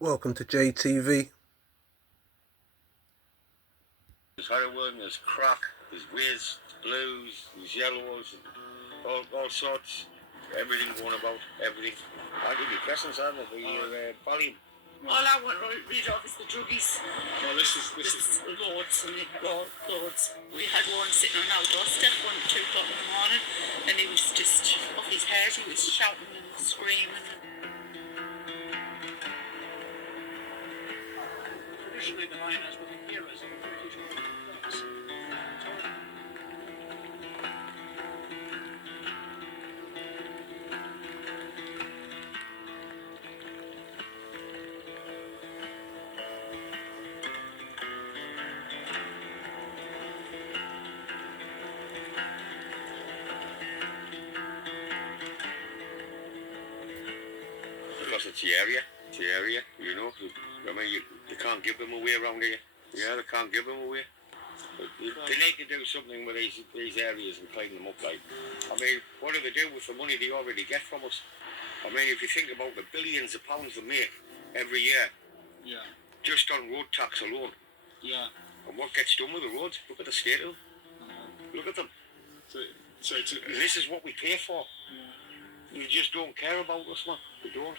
Welcome to JTV. There's heroin, there's crack, there's whiz, blues, there's yellows, all sorts. Everything going about, everything. Antidepressants, aren't they? Valium. All I want to read off is the druggies. Well, this is Loads and loads. We had one sitting on our doorstep 2 o'clock in the morning, and he was just off his head. He was shouting and screaming. traditionally the miners were the heroes of the British class. Because it's the area, you know. I mean, you can't give them away around here. Yeah, they can't give them away. They need to do something with these areas and clean them up, like. I mean, what do they do with the money they already get from us? I mean, if you think about the billions of pounds they make every year, Yeah, just on road tax alone, yeah. and what gets done with the roads, look at the state of them. Look at them. So it's And this is what we pay for. You just don't care about us, man. You don't.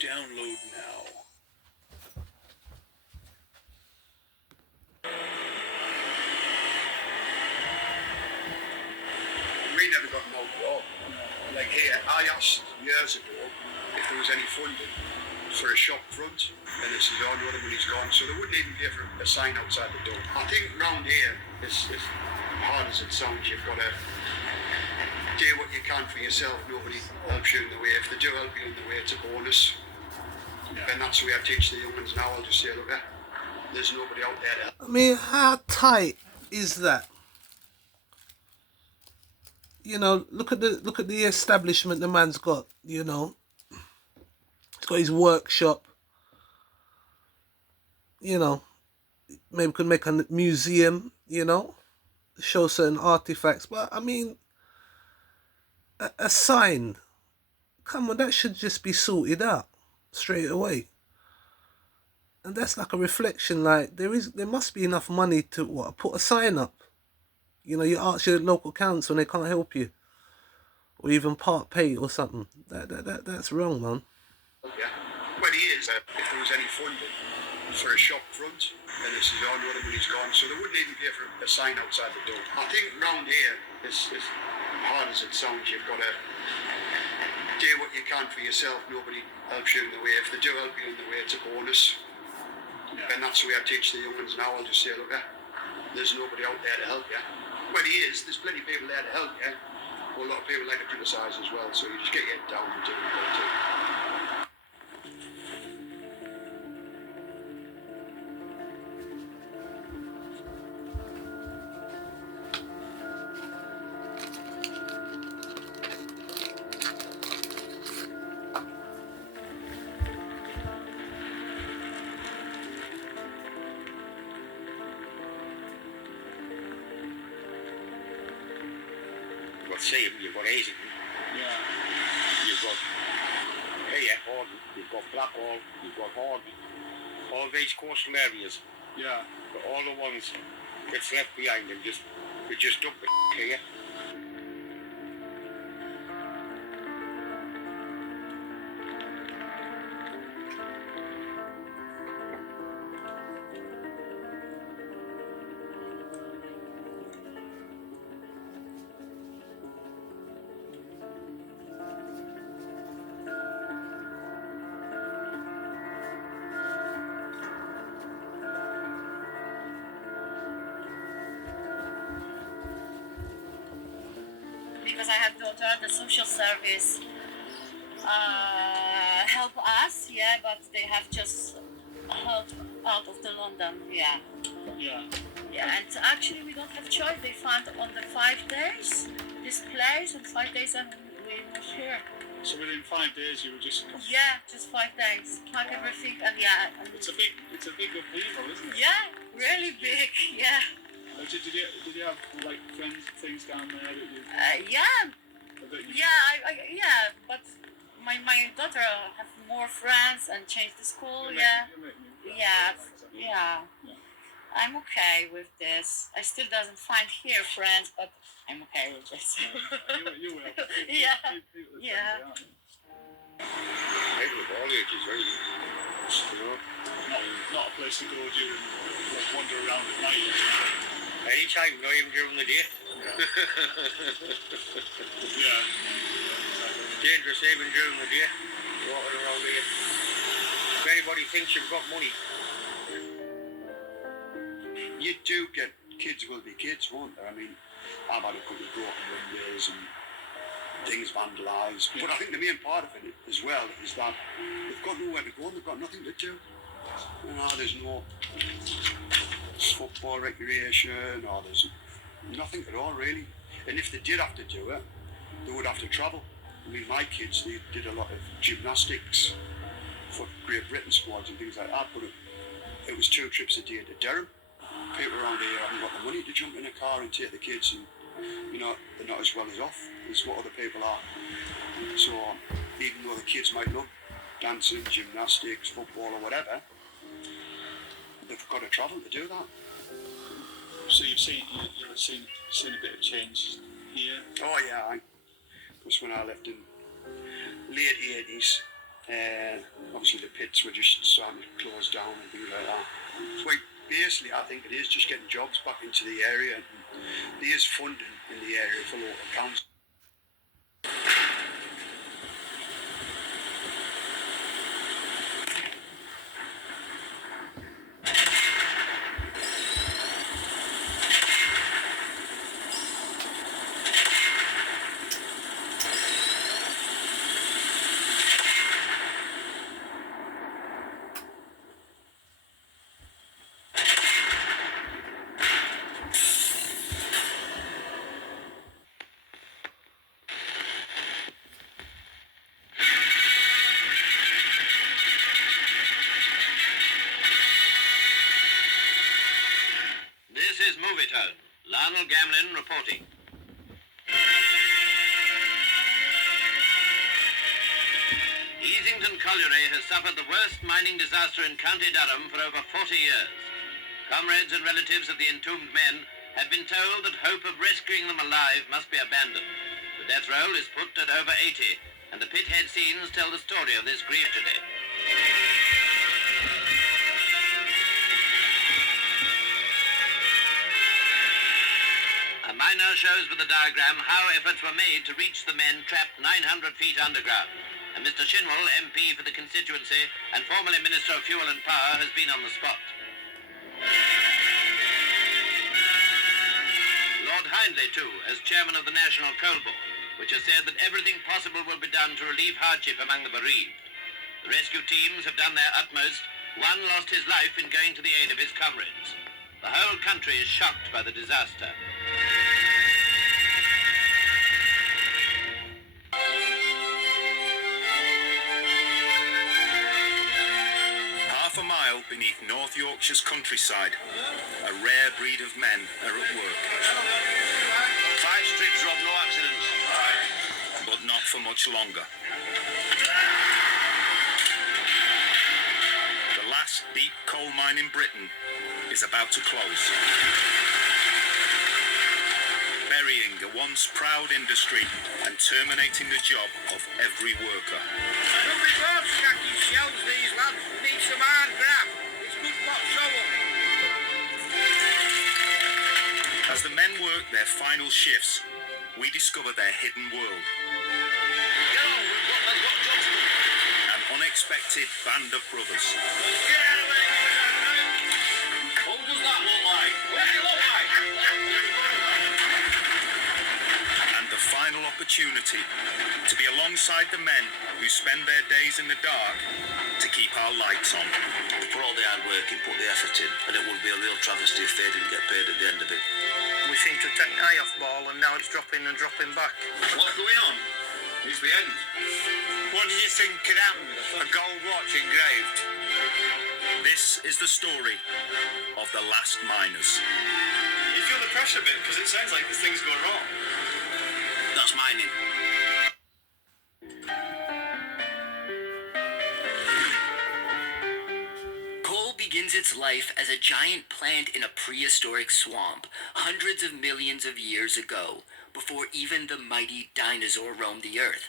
download now. We never got no job. Like here, I asked years ago if there was any funding for a shop front, and they said, oh no, the money's gone. So they wouldn't even give a sign outside the door. I think round here, as hard as it sounds, you've got to do what you can for yourself. Nobody helps you in the way. If they do help you in the way, it's a bonus. And that's the way I teach the young ones now. I'll just say, look, there's nobody out there to help. I mean, how tight is that? You know, look at the establishment the man's got. You know, he's got his workshop. You know, maybe could make a museum. You know, show certain artifacts. But I mean, a sign. Come on, that should just be sorted out straight away. And that's like a reflection. Like there must be enough money to put a sign up. You know, you ask your local council and they can't help you, or even part pay or something. That's wrong, man. Yeah. Well, he is. If there was any funding for a shop front, and they said, oh no, the money's gone. So they wouldn't even give a sign outside the door. I think round here, as hard as it sounds, you've got to do what you can for yourself. Nobody helps you in the way. If they do help you in the way, it's a bonus. And that's the way I teach the young ones now. I'll just say, look, there's nobody out there to help you. Well, he is. There's plenty of people there to help you. Well, a lot of people like to criticise as well. So you just get your head down and do what you got to do. got Seaham, you've got Hazelton, Yeah. you've got here, Horden, you've got Blackhall, you've got Horden, all these coastal areas, Yeah. but all the ones that's left behind and we just dump the here. Because I have daughter, the social service help us, yeah, but they have just help out of the London, yeah. Yeah. Yeah, and actually we don't have choice. They found on the 5 days this place, and 5 days and we was here. So within 5 days, you were just. Yeah, just 5 days. Pack everything, and yeah. And It's a big upheaval, isn't it? yeah, really big, yeah. Did you have like friends, things down there that you? Yeah, That you yeah, but my daughter have more friends and changed the school, yeah. Yeah. I'm okay with this. I still doesn't find here friends, but I'm okay with this. You will. Yeah. People are Yeah. friendly, aren't they? People of all ages, really. You know, Not a place to go during, like, wander around at night. anytime, not even during the day. Yeah. Dangerous even during the day, walking around here. If anybody thinks you've got money, You do get kids will be kids, won't there? I mean, I've had a couple of broken windows and things vandalised. But I think the main part of it as well is that they've got nowhere to go and they've got nothing to do. You know, there's no football recreation or there's nothing at all really. And if they did have to do it, they would have to travel. I mean, my kids, they did a lot of gymnastics for Great Britain squads and things like that, but it was 2 trips a day to Durham. People around here haven't got the money to jump in a car and take the kids, and you know they're not as well as off as what other people are. So even though the kids might love dancing, gymnastics, football, or whatever, they've got to travel to do that. So you've seen a bit of change here. Oh yeah, because when I left in late 80s, obviously the pits were just starting to close down and things like that. So basically, I think it is just getting jobs back into the area, and there is funding in the area for local council. this is Movietone. Lionel Gamlin reporting. Easington Colliery has suffered the worst mining disaster in County Durham for over 40 years. Comrades and relatives of the entombed men have been told that hope of rescuing them alive must be abandoned. The death roll is put at over 80, and the pithead scenes tell the story of this tragedy. A miner shows with a diagram how efforts were made to reach the men trapped 900 feet underground. And Mr. Shinwell, MP for the constituency and formerly Minister of Fuel and Power, has been on the spot. Lord Hindley, too, as chairman of the National Coal Board, which has said that everything possible will be done to relieve hardship among the bereaved. The rescue teams have done their utmost. One lost his life in going to the aid of his comrades. The whole country is shocked by the disaster. Half a mile beneath North Yorkshire's countryside, a rare breed of men are at work. 5 strips, Rob, no accidents. for much longer. The last deep coal mine in Britain is about to close, burying a once proud industry and terminating the job of every worker. Lovely boat stacking shells, these lads. Need some hard graft. It's good pot shovel. As the men work their final shifts, we discover their hidden world. Yo, we've got jobs to do. An unexpected band of brothers. Get out of there, you guys. Who does that look like? What does he look like? And the final opportunity to be alongside the men who spend their days in the dark to keep our lights on. They put all the hard work in, put the effort in, and it would be a real travesty if they didn't get paid at the end of it. We seem to take an eye off ball and now it's dropping and dropping back. What's going on? It's the end. What do you think could happen? A gold watch engraved. This is the story of the last miners. You feel the pressure a bit because it sounds like this thing's going wrong. That's mining. Coal begins its life as a giant plant in a prehistoric swamp, hundreds of millions of years ago, before even the mighty dinosaur roamed the earth.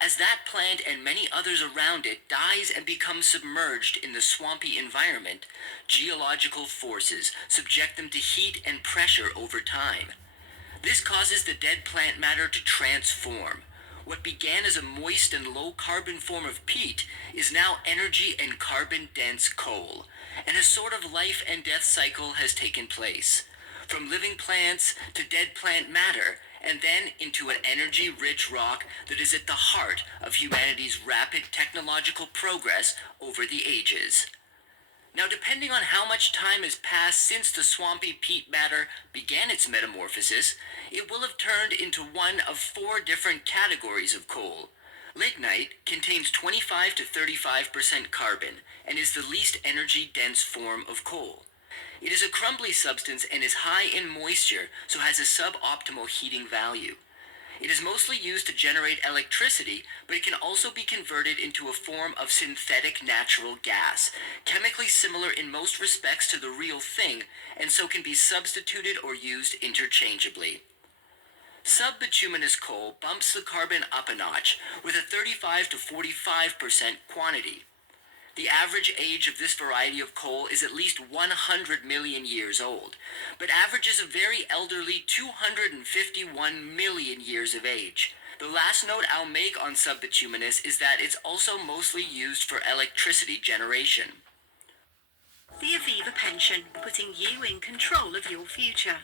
As that plant and many others around it dies and becomes submerged in the swampy environment, geological forces subject them to heat and pressure over time. This causes the dead plant matter to transform. What began as a moist and low-carbon form of peat is now energy and carbon-dense coal, and a sort of life and death cycle has taken place. From living plants to dead plant matter, and then into an energy-rich rock that is at the heart of humanity's rapid technological progress over the ages. Now, depending on how much time has passed since the swampy peat matter began its metamorphosis, it will have turned into one of 4 different categories of coal. Lignite contains 25 to 35% carbon and is the least energy-dense form of coal. It is a crumbly substance and is high in moisture, so has a suboptimal heating value. It is mostly used to generate electricity, but it can also be converted into a form of synthetic natural gas, chemically similar in most respects to the real thing, and so can be substituted or used interchangeably. Subbituminous coal bumps the carbon up a notch with a 35 to 45% quantity. The average age of this variety of coal is at least 100 million years old, but averages a very elderly 251 million years of age. The last note I'll make on subbituminous is that it's also mostly used for electricity generation. The Aviva pension, putting you in control of your future.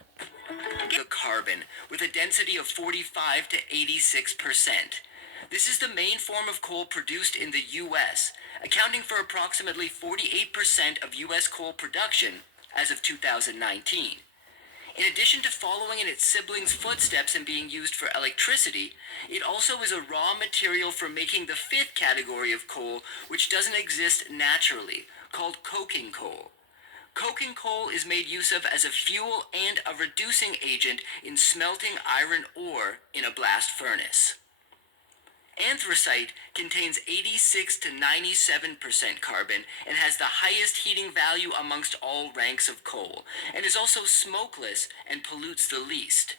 The carbon, with a density of 45 to 86%. This is the main form of coal produced in the U.S., accounting for approximately 48% of U.S. coal production as of 2019. In addition to following in its siblings' footsteps and being used for electricity, it also is a raw material for making the 5th category of coal, which doesn't exist naturally, called coking coal. Coking coal is made use of as a fuel and a reducing agent in smelting iron ore in a blast furnace. Anthracite contains 86 to 97% carbon and has the highest heating value amongst all ranks of coal, and is also smokeless and pollutes the least.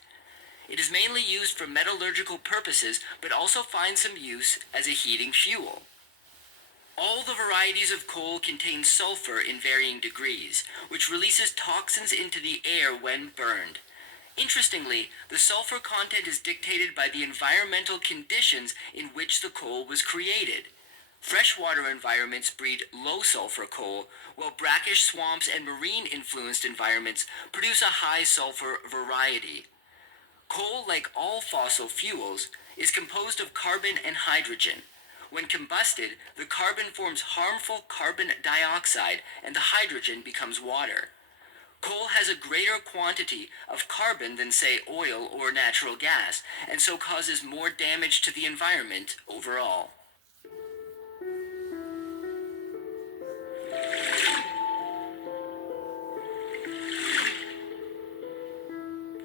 It is mainly used for metallurgical purposes, but also finds some use as a heating fuel. All the varieties of coal contain sulfur in varying degrees, which releases toxins into the air when burned. Interestingly, the sulfur content is dictated by the environmental conditions in which the coal was created. Freshwater environments breed low sulfur coal, while brackish swamps and marine-influenced environments produce a high sulfur variety. Coal, like all fossil fuels, is composed of carbon and hydrogen. When combusted, the carbon forms harmful carbon dioxide and the hydrogen becomes water. Coal has a greater quantity of carbon than, say, oil or natural gas, and so causes more damage to the environment overall.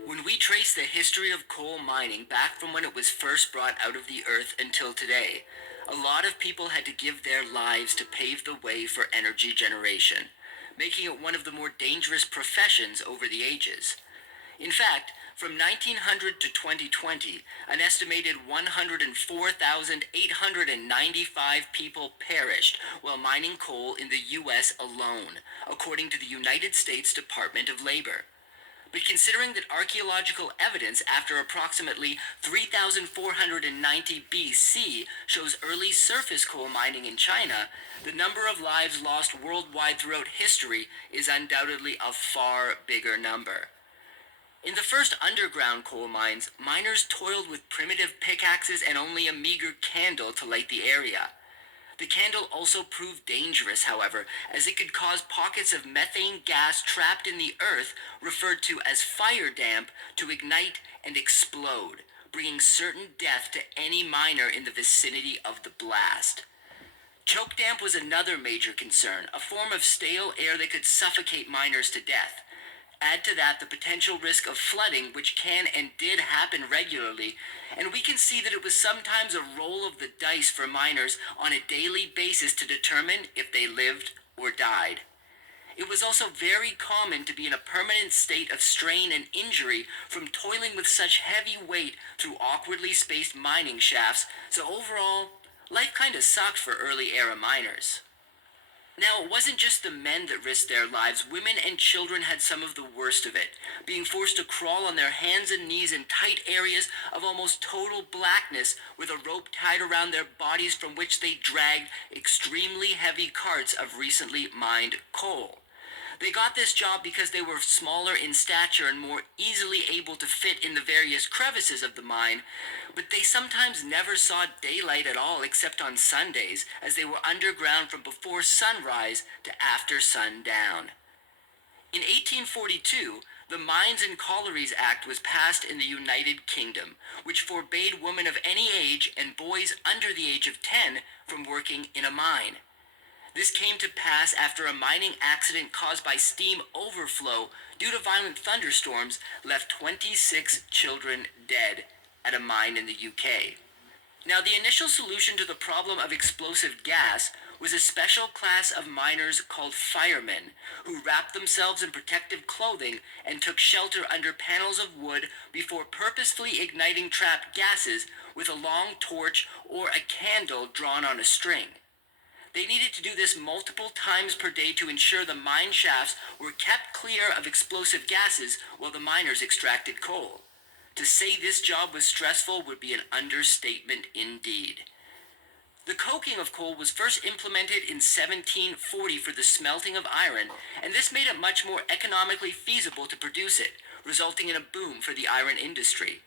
When we trace the history of coal mining back from when it was first brought out of the earth until today, a lot of people had to give their lives to pave the way for energy generation, making it one of the more dangerous professions over the ages. In fact, from 1900 to 2020, an estimated 104,895 people perished while mining coal in the U.S. alone, according to the United States Department of Labor. But considering that archaeological evidence after approximately 3,490 BC shows early surface coal mining in China, the number of lives lost worldwide throughout history is undoubtedly a far bigger number. In the first underground coal mines, miners toiled with primitive pickaxes and only a meager candle to light the area. The candle also proved dangerous, however, as it could cause pockets of methane gas trapped in the earth, referred to as fire damp, to ignite and explode, bringing certain death to any miner in the vicinity of the blast. Choke damp was another major concern, a form of stale air that could suffocate miners to death. Add to that the potential risk of flooding, which can and did happen regularly, and we can see that it was sometimes a roll of the dice for miners on a daily basis to determine if they lived or died. It was also very common to be in a permanent state of strain and injury from toiling with such heavy weight through awkwardly spaced mining shafts, so overall, life kinda sucked for early era miners. Now, it wasn't just the men that risked their lives. Women and children had some of the worst of it, being forced to crawl on their hands and knees in tight areas of almost total blackness with a rope tied around their bodies from which they dragged extremely heavy carts of recently mined coal. They got this job because they were smaller in stature and more easily able to fit in the various crevices of the mine, but they sometimes never saw daylight at all except on Sundays, as they were underground from before sunrise to after sundown. In 1842, the Mines and Collieries Act was passed in the United Kingdom, which forbade women of any age and boys under the age of 10 from working in a mine. This came to pass after a mining accident caused by steam overflow due to violent thunderstorms left 26 children dead at a mine in the UK. Now, the initial solution to the problem of explosive gas was a special class of miners called firemen, who wrapped themselves in protective clothing and took shelter under panels of wood before purposefully igniting trapped gases with a long torch or a candle drawn on a string. They needed to do this multiple times per day to ensure the mine shafts were kept clear of explosive gases while the miners extracted coal. To say this job was stressful would be an understatement indeed. The coking of coal was first implemented in 1740 for the smelting of iron, and this made it much more economically feasible to produce it, resulting in a boom for the iron industry.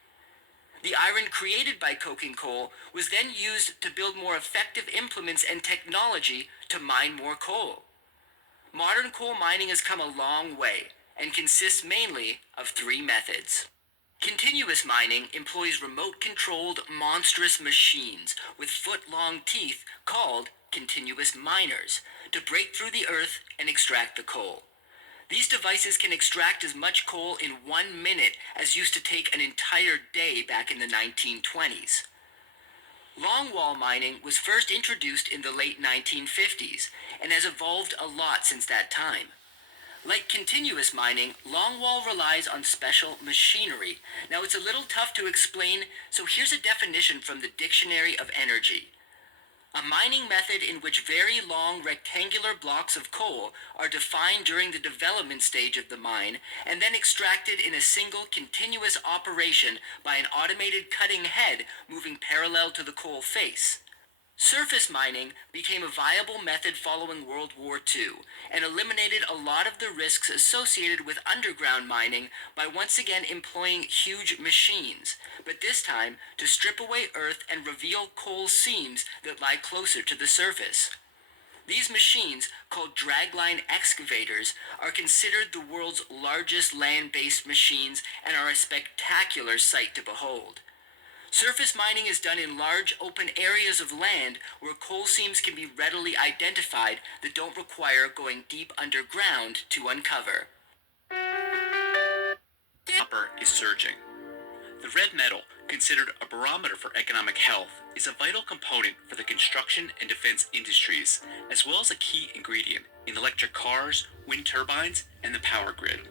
The iron created by coking coal was then used to build more effective implements and technology to mine more coal. Modern coal mining has come a long way and consists mainly of three methods. Continuous mining employs remote-controlled monstrous machines with foot-long teeth called continuous miners to break through the earth and extract the coal. These devices can extract as much coal in 1 minute as used to take an entire day back in the 1920s. Longwall mining was first introduced in the late 1950s and has evolved a lot since that time. Like continuous mining, longwall relies on special machinery. Now, it's a little tough to explain, so here's a definition from the Dictionary of Energy. A mining method in which very long rectangular blocks of coal are defined during the development stage of the mine and then extracted in a single continuous operation by an automated cutting head moving parallel to the coal face. Surface mining became a viable method following World War II and eliminated a lot of the risks associated with underground mining by once again employing huge machines, but this time to strip away earth and reveal coal seams that lie closer to the surface. These machines, called dragline excavators, are considered the world's largest land-based machines and are a spectacular sight to behold. Surface mining is done in large open areas of land where coal seams can be readily identified that don't require going deep underground to uncover. Copper is surging. The red metal, considered a barometer for economic health, is a vital component for the construction and defense industries, as well as a key ingredient in electric cars, wind turbines, and the power grid.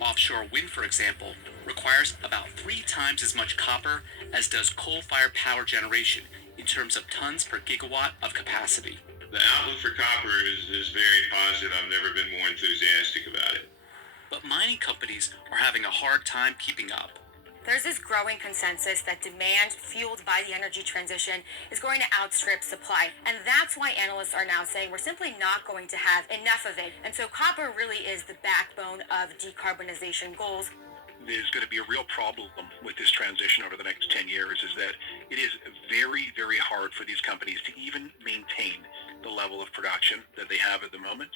Offshore wind, for example, requires about 3 times as much copper as does coal-fired power generation in terms of tons per gigawatt of capacity. The outlook for copper is very positive. I've never been more enthusiastic about it. But mining companies are having a hard time keeping up. There's this growing consensus that demand fueled by the energy transition is going to outstrip supply. And that's why analysts are now saying we're simply not going to have enough of it. And so copper really is the backbone of decarbonization goals. There's going to be a real problem with this transition over the next 10 years is that it is very, very hard for these companies to even maintain the level of production that they have at the moment.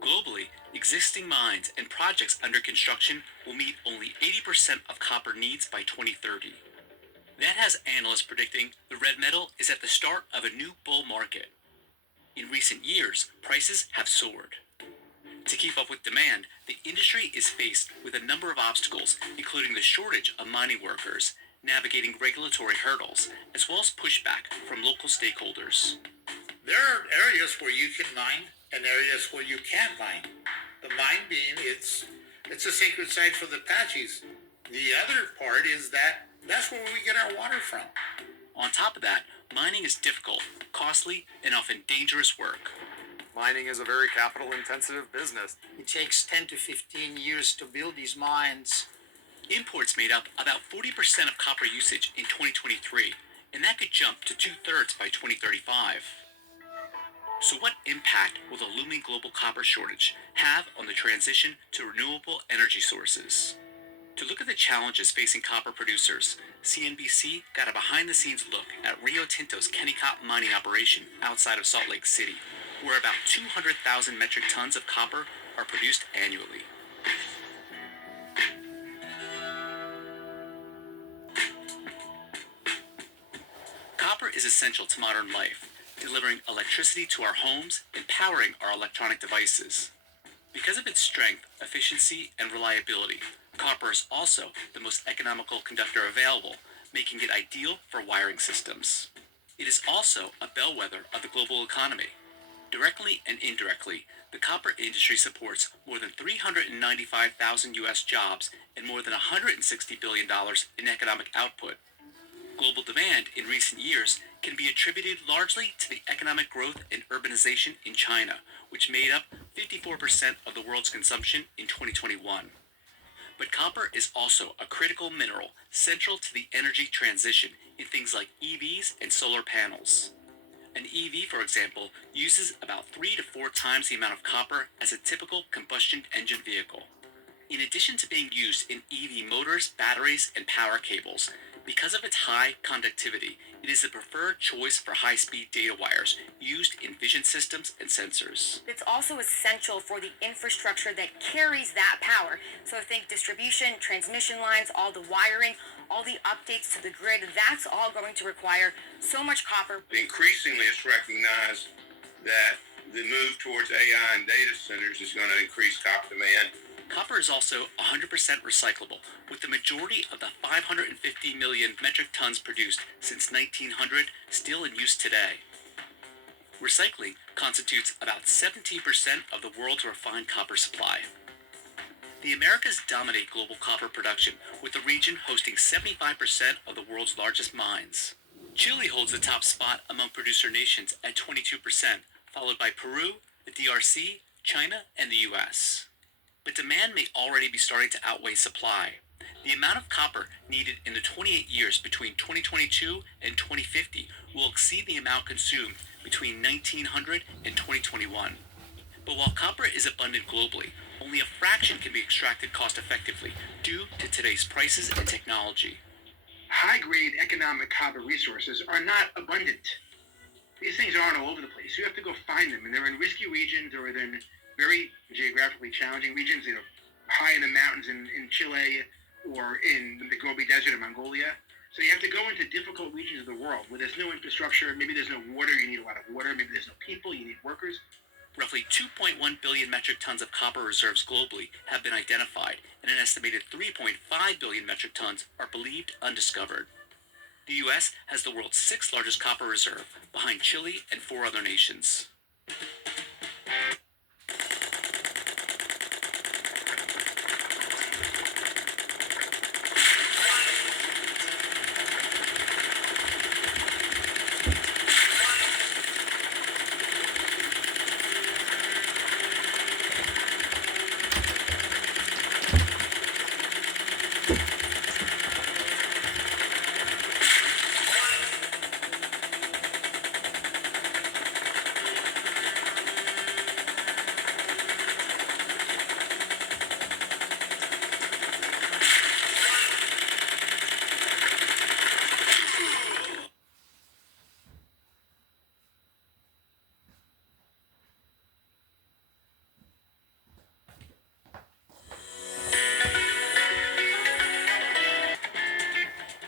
Globally, existing mines and projects under construction will meet only 80% of copper needs by 2030. That has analysts predicting the red metal is at the start of a new bull market. In recent years, prices have soared. To keep up with demand, the industry is faced with a number of obstacles, including the shortage of mining workers, navigating regulatory hurdles, as well as pushback from local stakeholders. There are areas where you can mine and areas where you can't mine. The mine being, it's a sacred site for the Apaches. The other part is that's where we get our water from. On top of that, mining is difficult, costly, and often dangerous work. Mining is a very capital-intensive business. It takes 10 to 15 years to build these mines. Imports made up about 40% of copper usage in 2023, and that could jump to 2/3 by 2035. So what impact will the looming global copper shortage have on the transition to renewable energy sources? To look at the challenges facing copper producers, CNBC got a behind-the-scenes look at Rio Tinto's Kennecott mining operation outside of Salt Lake City, where about 200,000 metric tons of copper are produced annually. Copper is essential to modern life, delivering electricity to our homes and powering our electronic devices. Because of its strength, efficiency, and reliability, copper is also the most economical conductor available, making it ideal for wiring systems. It is also a bellwether of the global economy. Directly and indirectly, the copper industry supports more than 395,000 U.S. jobs and more than $160 billion in economic output. Global demand in recent years can be attributed largely to the economic growth and urbanization in China, which made up 54% of the world's consumption in 2021. But copper is also a critical mineral central to the energy transition in things like EVs and solar panels. An EV, for example, uses about 3 to 4 times the amount of copper as a typical combustion engine vehicle. In addition to being used in EV motors, batteries, and power cables, because of its high conductivity, it is the preferred choice for high-speed data wires used in vision systems and sensors. It's also essential for the infrastructure that carries that power. So think distribution, transmission lines, all the wiring, all the updates to the grid, that's all going to require so much copper. Increasingly, it's recognized that the move towards AI and data centers is going to increase copper demand. Copper is also 100% recyclable, with the majority of the 550 million metric tons produced since 1900 still in use today. Recycling constitutes about 17% of the world's refined copper supply. The Americas dominate global copper production, with the region hosting 75% of the world's largest mines. Chile holds the top spot among producer nations at 22%, followed by Peru, the DRC, China, and the US. But demand may already be starting to outweigh supply. The amount of copper needed in the 28 years between 2022 and 2050 will exceed the amount consumed between 1900 and 2021. But while copper is abundant globally, only a fraction can be extracted cost-effectively due to today's prices and technology. High-grade economic copper resources are not abundant. These things aren't all over the place. You have to go find them, and they're in risky regions or they're in very geographically challenging regions, high in the mountains in Chile or in the Gobi Desert in Mongolia. So you have to go into difficult regions of the world where there's no infrastructure, maybe there's no water, you need a lot of water, maybe there's no people, you need workers. Roughly 2.1 billion metric tons of copper reserves globally have been identified, and an estimated 3.5 billion metric tons are believed undiscovered. The U.S. has the world's sixth largest copper reserve, behind Chile and 4 other nations.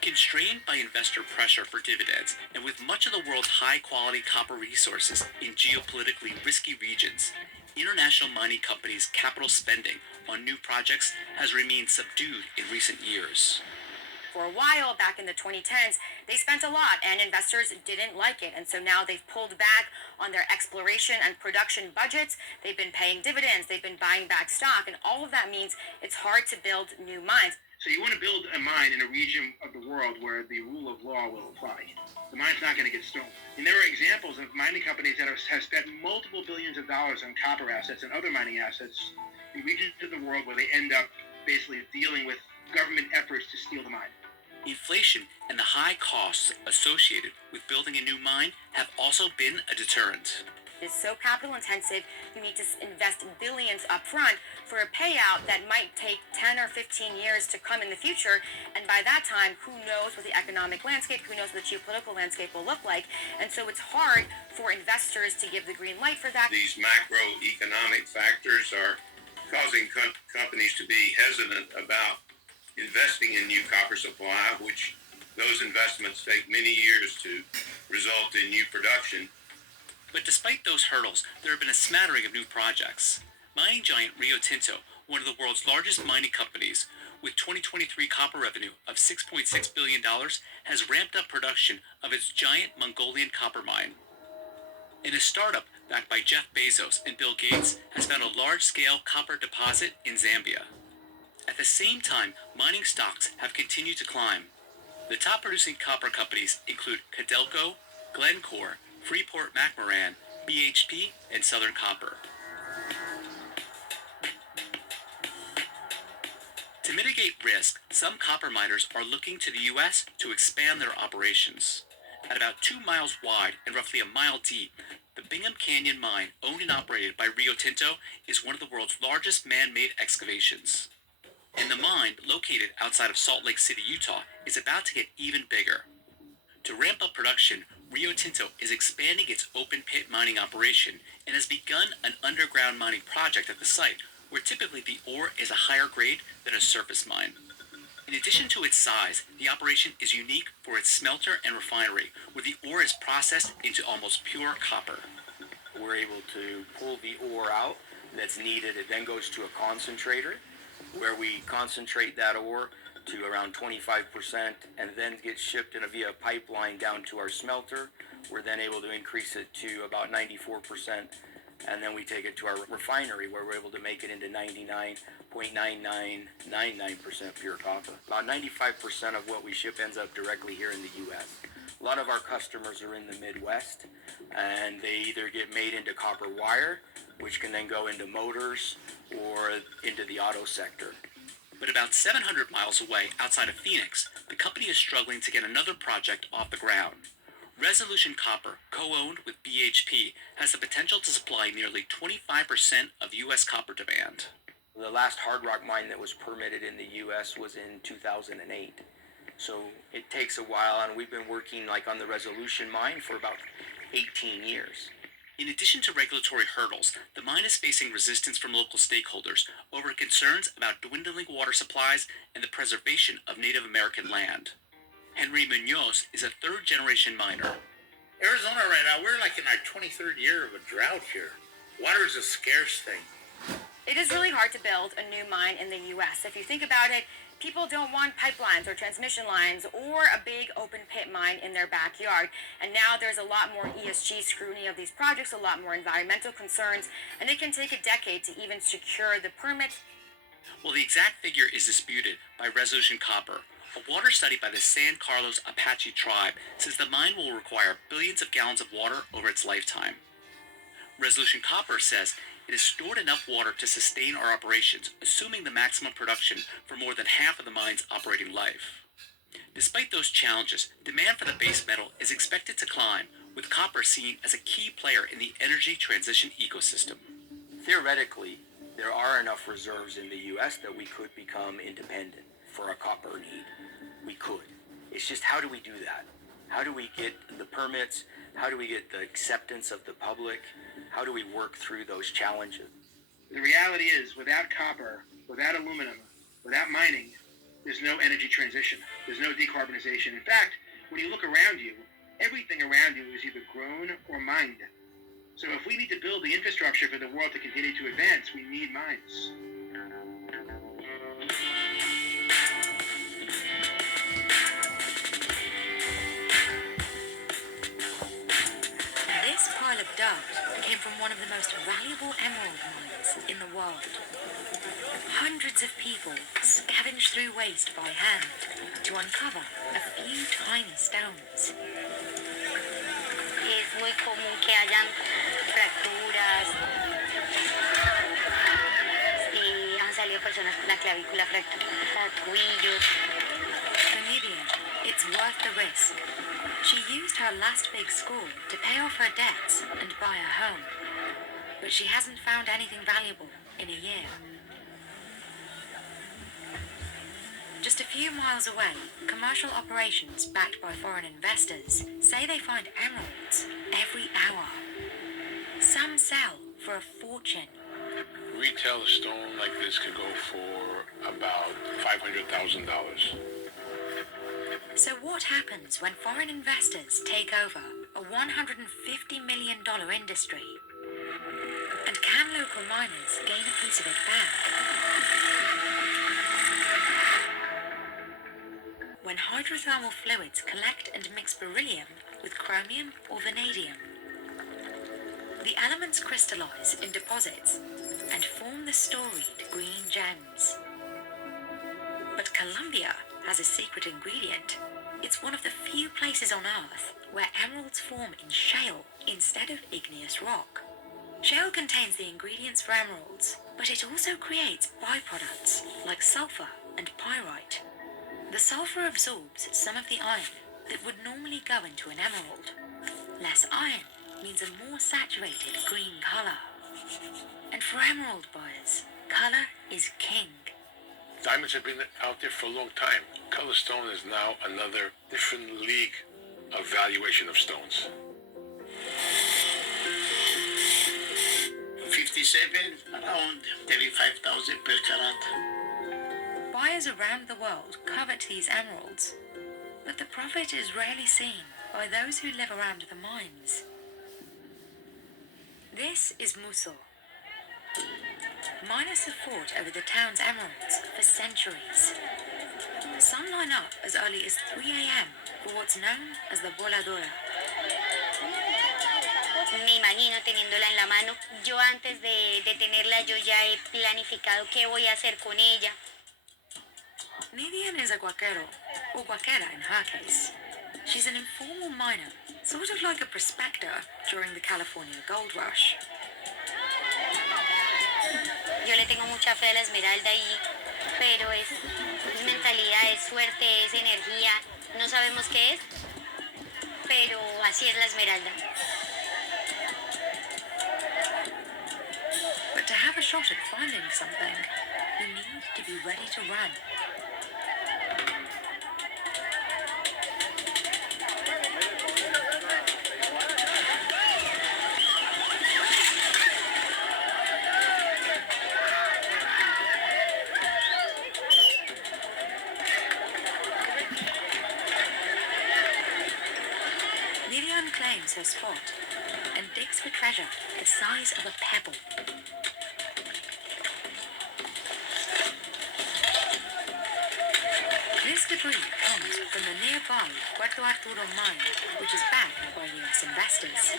Constrained by investor pressure for dividends, and with much of the world's high-quality copper resources in geopolitically risky regions, international mining companies' capital spending on new projects has remained subdued in recent years. For a while, back in the 2010s, they spent a lot and investors didn't like it. And so now they've pulled back on their exploration and production budgets. They've been paying dividends. They've been buying back stock. And all of that means it's hard to build new mines. So you want to build a mine in a region of the world where the rule of law will apply. The mine's not going to get stolen. And there are examples of mining companies that have spent multiple billions of dollars on copper assets and other mining assets in regions of the world where they end up basically dealing with government efforts to steal the mine. Inflation and the high costs associated with building a new mine have also been a deterrent. It's so capital intensive, you need to invest billions up front for a payout that might take 10 or 15 years to come in the future. And by that time, who knows what the economic landscape, who knows what the geopolitical landscape will look like. And so it's hard for investors to give the green light for that. These macroeconomic factors are causing companies to be hesitant about investing in new copper supply, which those investments take many years to result in new production. But despite those hurdles, there have been a smattering of new projects. Mining giant Rio Tinto, one of the world's largest mining companies, with 2023 copper revenue of $6.6 billion, has ramped up production of its giant Mongolian copper mine. And a startup backed by Jeff Bezos and Bill Gates has found a large-scale copper deposit in Zambia. At the same time, mining stocks have continued to climb. The top producing copper companies include Codelco, Glencore, Freeport-McMoRan, BHP, and Southern Copper. To mitigate risk, some copper miners are looking to the U.S. to expand their operations. At about 2 miles wide and roughly a mile deep, the Bingham Canyon mine, owned and operated by Rio Tinto, is one of the world's largest man-made excavations. And the mine, located outside of Salt Lake City, Utah, is about to get even bigger. To ramp up production, Rio Tinto is expanding its open-pit mining operation and has begun an underground mining project at the site, where typically the ore is a higher grade than a surface mine. In addition to its size, the operation is unique for its smelter and refinery, where the ore is processed into almost pure copper. We're able to pull the ore out that's needed. It then goes to a concentrator, where we concentrate that ore to around 25% and then gets shipped in via pipeline down to our smelter. We're then able to increase it to about 94%, and then we take it to our refinery where we're able to make it into 99.9999% pure copper. About 95% of what we ship ends up directly here in the U.S. A lot of our customers are in the Midwest, and they either get made into copper wire, which can then go into motors or into the auto sector. But about 700 miles away, outside of Phoenix, the company is struggling to get another project off the ground. Resolution Copper, co-owned with BHP, has the potential to supply nearly 25% of U.S. copper demand. The last hard rock mine that was permitted in the U.S. was in 2008. So it takes a while, and we've been working on the Resolution mine for about 18 years. In addition to regulatory hurdles, the mine is facing resistance from local stakeholders over concerns about dwindling water supplies and the preservation of Native American land. Henry Munoz is a third-generation miner. Arizona right now, we're in our 23rd year of a drought here. Water is a scarce thing. It is really hard to build a new mine in the U.S. If you think about it, people don't want pipelines or transmission lines or a big open pit mine in their backyard. And now there's a lot more ESG scrutiny of these projects, a lot more environmental concerns, and it can take a decade to even secure the permits. Well, the exact figure is disputed by Resolution Copper. A water study by the San Carlos Apache tribe says the mine will require billions of gallons of water over its lifetime. Resolution Copper says it has stored enough water to sustain our operations, assuming the maximum production for more than half of the mine's operating life. Despite those challenges, demand for the base metal is expected to climb, with copper seen as a key player in the energy transition ecosystem. Theoretically, there are enough reserves in the U.S. that we could become independent for a copper need. We could. It's just, how do we do that? How do we get the permits? How do we get the acceptance of the public? How do we work through those challenges? The reality is, without copper, without aluminum, without mining, there's no energy transition. There's no decarbonization. In fact, when you look around you, everything around you is either grown or mined. So if we need to build the infrastructure for the world to continue to advance, we need mines. This pile of dirt came from one of the most valuable emerald mines in the world. Hundreds of people scavenged through waste by hand to uncover a few tiny stones. Es muy común que hayan fracturas. Y han salido personas con la clavícula fracturada, tobillos. For Nidia, it's worth the risk. She used her last big score to pay off her debts and buy a home. But she hasn't found anything valuable in a year. Just a few miles away, commercial operations backed by foreign investors say they find emeralds every hour. Some sell for a fortune. Retail stone like this could go for about $500,000. So what happens when foreign investors take over a $150 million industry? And can local miners gain a piece of it back? When hydrothermal fluids collect and mix beryllium with chromium or vanadium, the elements crystallize in deposits and form the storied green gems. But Colombia has a secret ingredient. It's one of the few places on Earth where emeralds form in shale instead of igneous rock. Shale contains the ingredients for emeralds, but it also creates byproducts like sulfur and pyrite. The sulfur absorbs some of the iron that would normally go into an emerald. Less iron means a more saturated green color. And for emerald buyers, color is king. Diamonds have been out there for a long time. Color stone is now another different league of valuation of stones. 57, around 35,000 per carat. Buyers around the world covet these emeralds, but the profit is rarely seen by those who live around the mines. This is Muso. Miners have fought over the town's emeralds for centuries. Some line up as early as 3 a.m. for what's known as the voladora. Me imagino teniéndola en la mano. Yo antes de tenerla yo ya he planificado qué voy a hacer con ella. Nidian is a guaquero, or guaquera in her case. She's an informal miner, sort of like a prospector during the California gold rush. Yo le tengo mucha fe a la esmeralda pero es mentalidad, es suerte, es energía. No sabemos qué es, pero así es la esmeralda. But to have a shot at finding something, you need to be ready to run. Nidian claims her spot and digs for treasure the size of a pebble. This debris comes from the nearby Puerto Arturo mine, which is backed by US investors.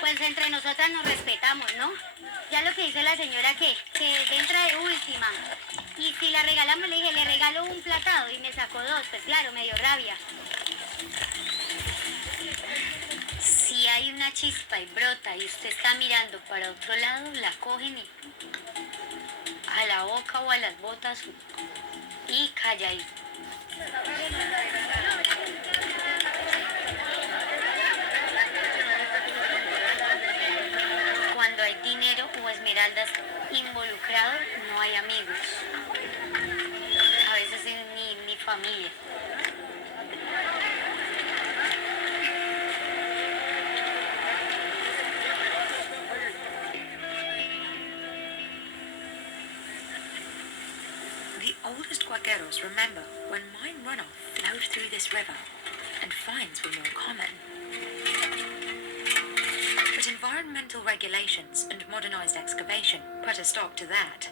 Pues entre nosotras nos respetamos, ¿no? Ya lo que dice la señora que entra de última. Y si la regalamos, le dije, le regalo un platado y me sacó dos. Pues claro, me dio rabia. Si hay una chispa y brota y usted está mirando para otro lado, la cogen y a la boca o a las botas y calla ahí. Cuando hay dinero o esmeraldas involucrados, no hay amigos. A veces ni familia. The oldest Guaqueros remember when mine runoff flowed through this river and fines were more common. But environmental regulations and modernized excavation put a stop to that.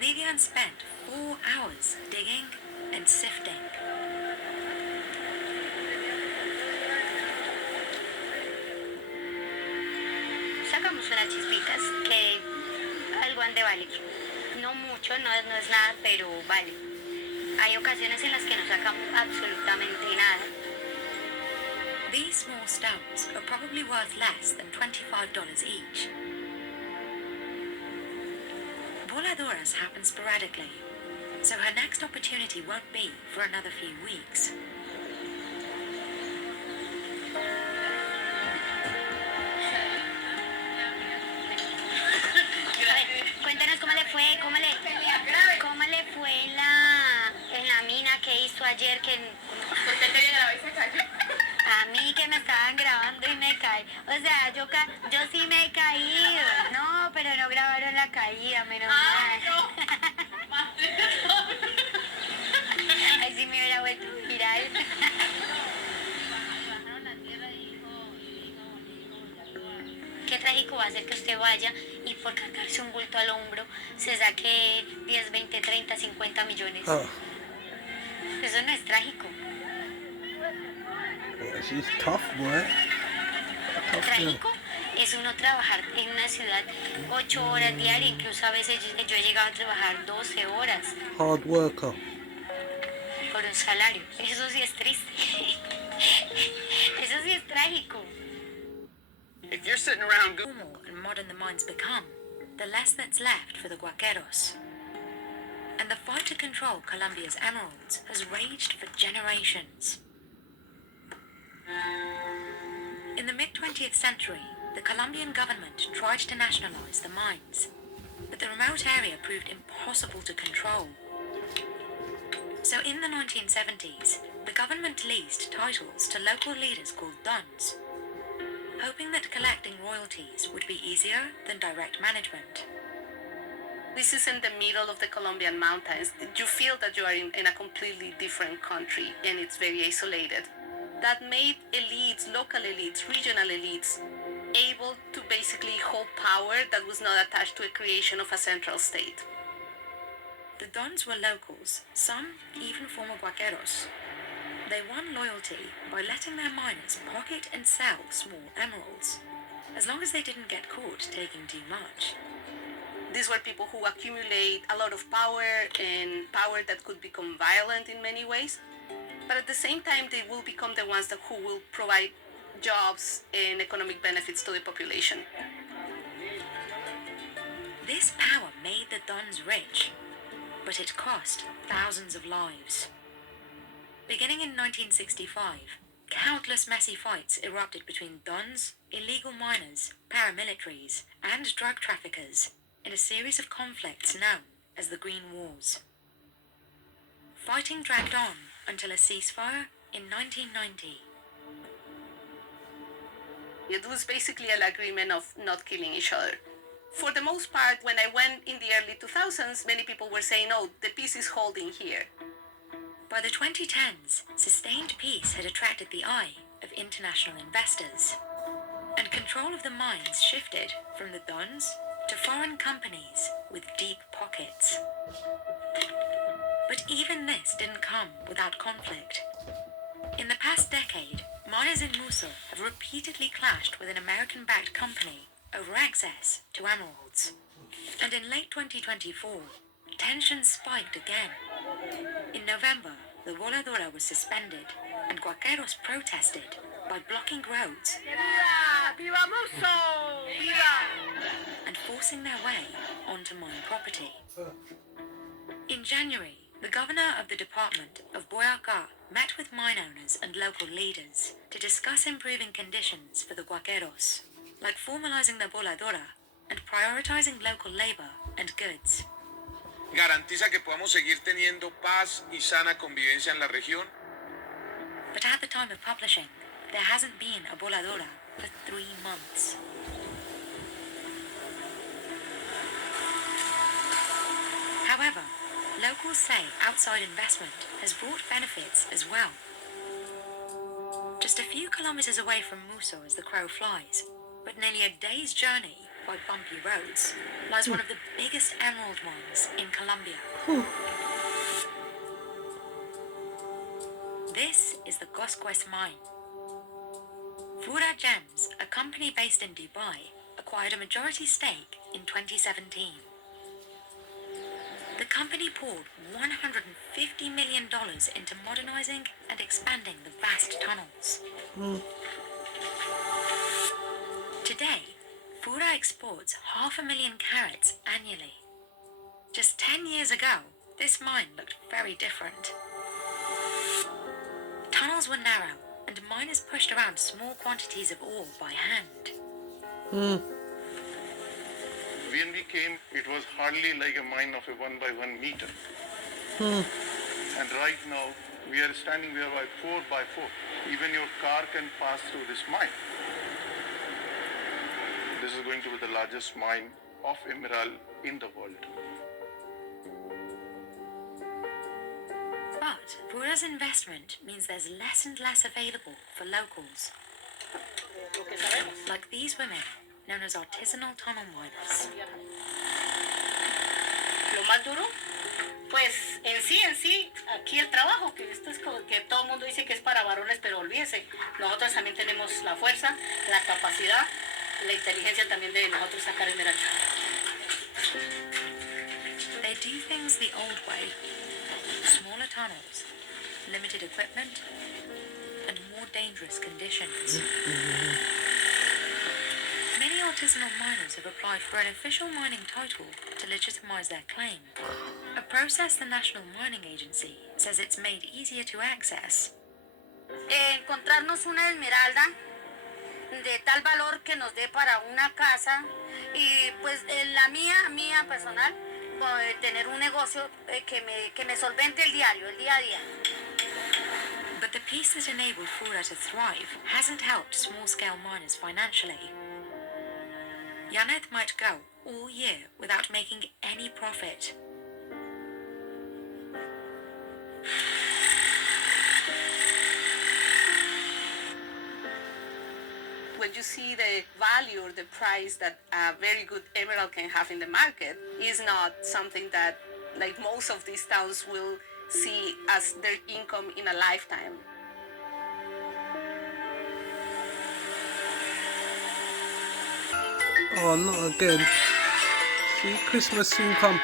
Vivian spent 4 hours digging and sifting. Sacamos unas chispitas que algo han de valer. No mucho, no es nada, pero vale. Hay ocasiones en las que no sacamos absolutamente nada. These small stones are probably worth less than $25 each. Voladoras happen sporadically, so her next opportunity won't be for another few weeks. Cuéntanos cómo le fue en la mina que hizo ayer que... A mí que me estaban grabando y me caí. O sea, yo sí me he caído. No, pero no grabaron la caída, menos mal. Ay, sí me hubiera vuelto viral. Qué trágico va a ser que usted vaya y por cargarse un bulto al hombro se saque 10, 20, 30, 50 millones. Oh, Eso no es trágico. boy, she's tough, boy. Tough girl. Trágico es uno trabajar en una ciudad 8 horas diarias, incluso a veces yo he llegado a trabajar 12 horas Hard worker. por un salario. Eso sí es triste. Eso sí es trágico. If you're sitting around The more and modern the mines become, the less that's left for the Guaqueros. And the fight to control Colombia's emeralds has raged for generations. In the mid-20th century, the Colombian government tried to nationalize the mines, but the remote area proved impossible to control. So in the 1970s, the government leased titles to local leaders called dons, hoping that collecting royalties would be easier than direct management. This is in the middle of the Colombian mountains. You feel that you are in a completely different country and it's very isolated. That made elites, local elites, regional elites, able to basically hold power that was not attached to a creation of a central state. The dons were locals, some even former Guaqueros. They won loyalty by letting their miners pocket and sell small emeralds, as long as they didn't get caught taking too much. These were people who accumulate a lot of power and power that could become violent in many ways. But at the same time, they will become the ones who will provide jobs and economic benefits to the population. This power made the dons rich, but it cost thousands of lives. Beginning in 1965, countless messy fights erupted between dons, illegal miners, paramilitaries, and drug traffickers in a series of conflicts known as the Green Wars. Fighting dragged on until a ceasefire in 1990. It was basically an agreement of not killing each other. For the most part, when I went in the early 2000s, many people were saying, oh, the peace is holding here. By the 2010s, sustained peace had attracted the eye of international investors, and control of the mines shifted from the Dons to foreign companies with deep pockets. But even this didn't come without conflict. In the past decade, miners in Mosul have repeatedly clashed with an American-backed company over access to emeralds. And in late 2024, tensions spiked again. In November, the voladora was suspended, and Guaqueros protested by blocking roads ¡Viva! ¡Viva Mosul! ¡Viva! and forcing their way onto mine property. In January, the governor of the Department of Boyacá met with mine owners and local leaders to discuss improving conditions for the Guaqueros, like formalizing the voladora and prioritizing local labor and goods. Garantiza que podamos seguir teniendo paz y sana convivencia en la región. But at the time of publishing, there hasn't been a voladora for 3 months. However, locals say outside investment has brought benefits as well. Just a few kilometers away from Mosul as the crow flies, but nearly a day's journey by bumpy roads, lies one of the biggest emerald mines in Colombia. This is the Cosquez mine. Fura Gems, a company based in Dubai, acquired a majority stake in 2017. The company poured $150 million into modernizing and expanding the vast tunnels. Today, Fura exports 500,000 carats annually. Just 10 years ago, this mine looked very different. Tunnels were narrow, and miners pushed around small quantities of ore by hand. When we came, it was hardly like a mine of a 1 by 1 meter. And right now, we are standing there by 4 by 4. Even your car can pass through this mine. This is going to be the largest mine of emerald in the world. But Fura's investment means there's less and less available for locals. Like these women, known as artisanal tunnel miners. Lo más duro, pues en sí, aquí el trabajo, que esto es como que todo el mundo dice que es para varones, pero olvídese, nosotros también tenemos la fuerza, la capacidad, la inteligencia también de nosotros sacar esmeralda. They do things the old way. Smaller tunnels, limited equipment, and more dangerous conditions. Many artisanal miners have applied for an official mining title to legitimize their claim, a process the National Mining Agency says it's made easier to access. Encontrarnos una esmeralda de tal valor que nos dé para una casa y pues la mía personal, tener un negocio que me solvente el día a día. But the peace that enabled Fura to thrive hasn't helped small-scale miners financially. Janet might go all year without making any profit. When you see the value or the price that a very good emerald can have in the market, is not something that, like most of these towns, will see as their income in a lifetime. Oh, not again. See, Christmas soon come.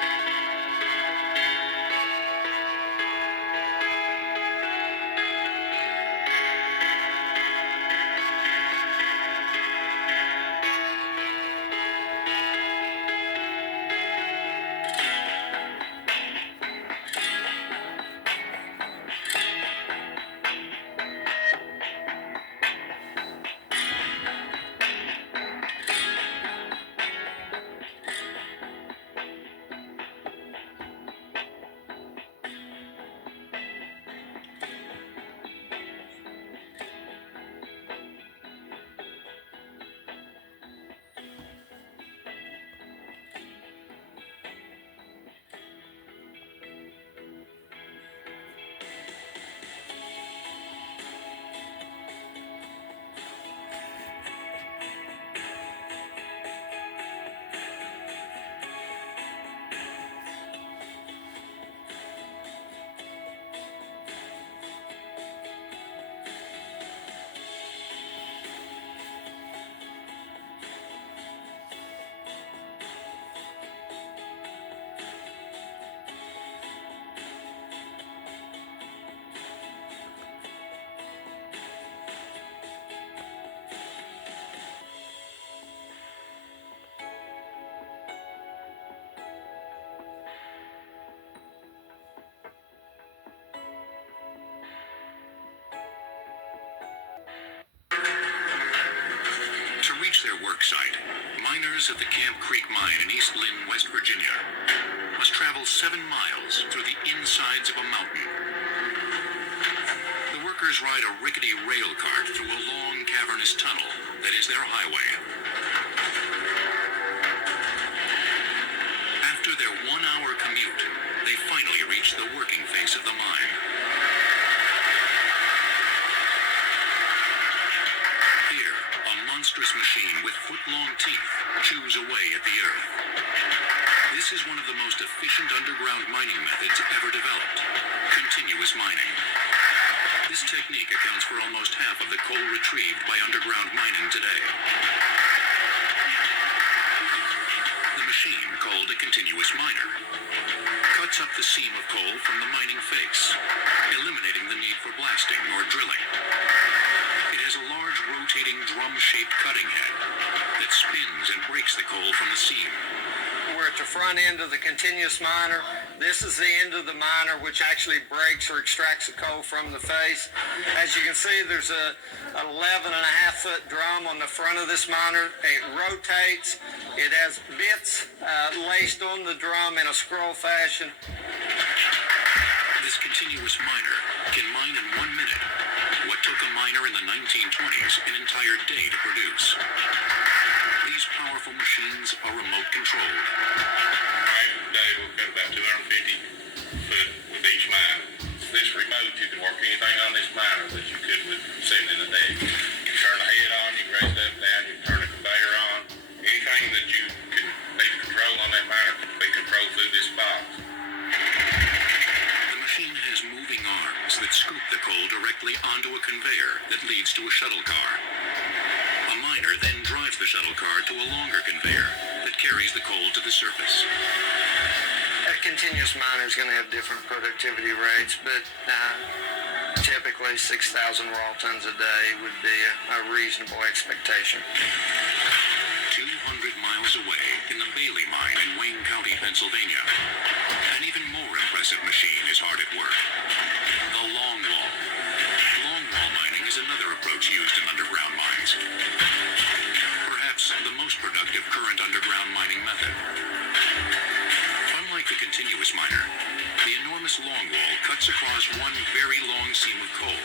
work site, miners at the Camp Creek Mine in East Lynn, West Virginia, must travel 7 miles through the insides of a mountain. The workers ride a rickety rail cart through a long, cavernous tunnel that is their highway. After their 1-hour commute, they finally reach the working face of the mine. Here, a monstrous machine with foot-long teeth chews away at the earth. This is one of the most efficient underground mining methods ever developed: continuous mining. This technique accounts for almost half of the coal retrieved by underground mining today. The machine, called a continuous miner, cuts up the seam of coal from the mining face, eliminating the need for blasting or drilling. It has a large rotating drum-shaped cutting head that spins and breaks the coal from the seam. We're at the front end of the continuous miner. This is the end of the miner, which actually breaks or extracts the coal from the face. As you can see, there's a 11.5-foot drum on the front of this miner. It rotates. It has bits laced on the drum in a scroll fashion. This continuous miner can mine in 1 minute what took a miner in the 1920s an entire day to produce. These powerful machines are remote controlled. Right, today we'll cut about 250 foot with each mine. This remote, you can work anything on this miner that you could with sitting in the day. You turn the head on, you can raise it up, down, you can turn the conveyor on. Anything that you can need to control on that miner can be controlled through this box. The machine has moving arms that scoop the coal directly onto a conveyor that leads to a shuttle car. A miner then drives the shuttle car to a longer conveyor that carries the coal to the surface. A continuous miner is going to have different productivity rates, but typically 6,000 raw tons a day would be a reasonable expectation. 200 miles away in the Bailey Mine in Wayne County, Pennsylvania, an even more impressive machine is hard at work: the longwall. Longwall mining is another approach used in underground mines. Perhaps the most productive current underground mining method. Unlike the continuous miner, the enormous longwall cuts across one very long seam of coal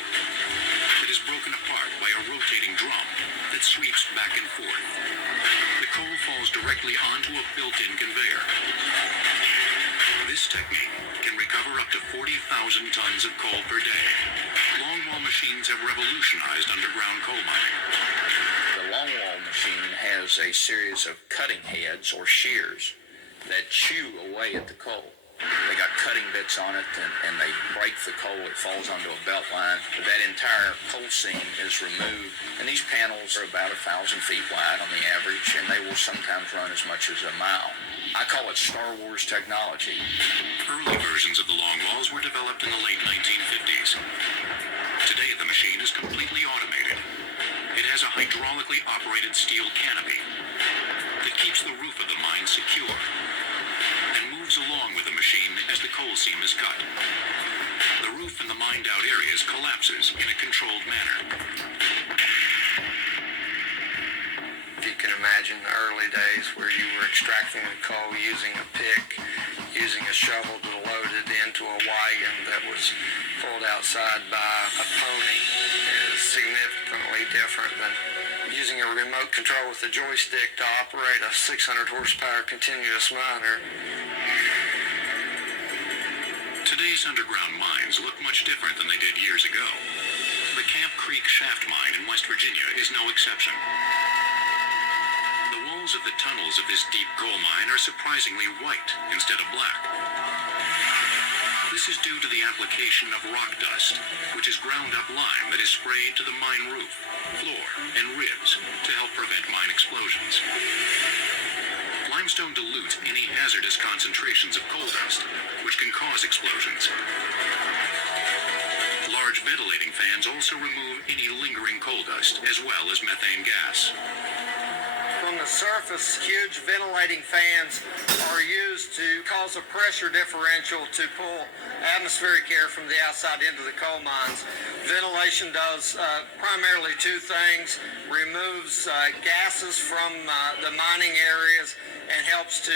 that is broken apart by a rotating drum that sweeps back and forth. The coal falls directly onto a built-in conveyor. This technique can recover up to 40,000 tons of coal per day. Longwall machines have revolutionized underground coal mining. The longwall machine has a series of cutting heads or shears that chew away at the coal. They got cutting bits on it, and they break the coal. It falls onto a belt line. That entire coal seam is removed, and these panels are about 1,000 feet wide on the average, and they will sometimes run as much as a mile. I call it Star Wars technology. Early versions of the longwalls were developed in the late 1950s. Today, the machine is completely automated. It has a hydraulically operated steel canopy that keeps the roof of the mine secure and moves along with the machine as the coal seam is cut. The roof in the mined-out areas collapses in a controlled manner. If you can imagine the early days where you were extracting the coal using a pick, using a shovel to load it into a wagon that was pulled outside by a pony, is significantly different than using a remote control with a joystick to operate a 600 horsepower continuous miner. Today's underground mines look much different than they did years ago. The Camp Creek Shaft Mine in West Virginia is no exception. The walls of the tunnels of this deep coal mine are surprisingly white instead of black. This is due to the application of rock dust, which is ground-up lime that is sprayed to the mine roof, floor, and ribs to help prevent mine explosions. Limestone dilutes any hazardous concentrations of coal dust, which can cause explosions. Large ventilating fans also remove any lingering coal dust, as well as methane gas. From the the surface, huge ventilating fans are used to cause a pressure differential to pull atmospheric air from the outside into the coal mines. Ventilation does primarily two things: removes gases from the mining areas and helps to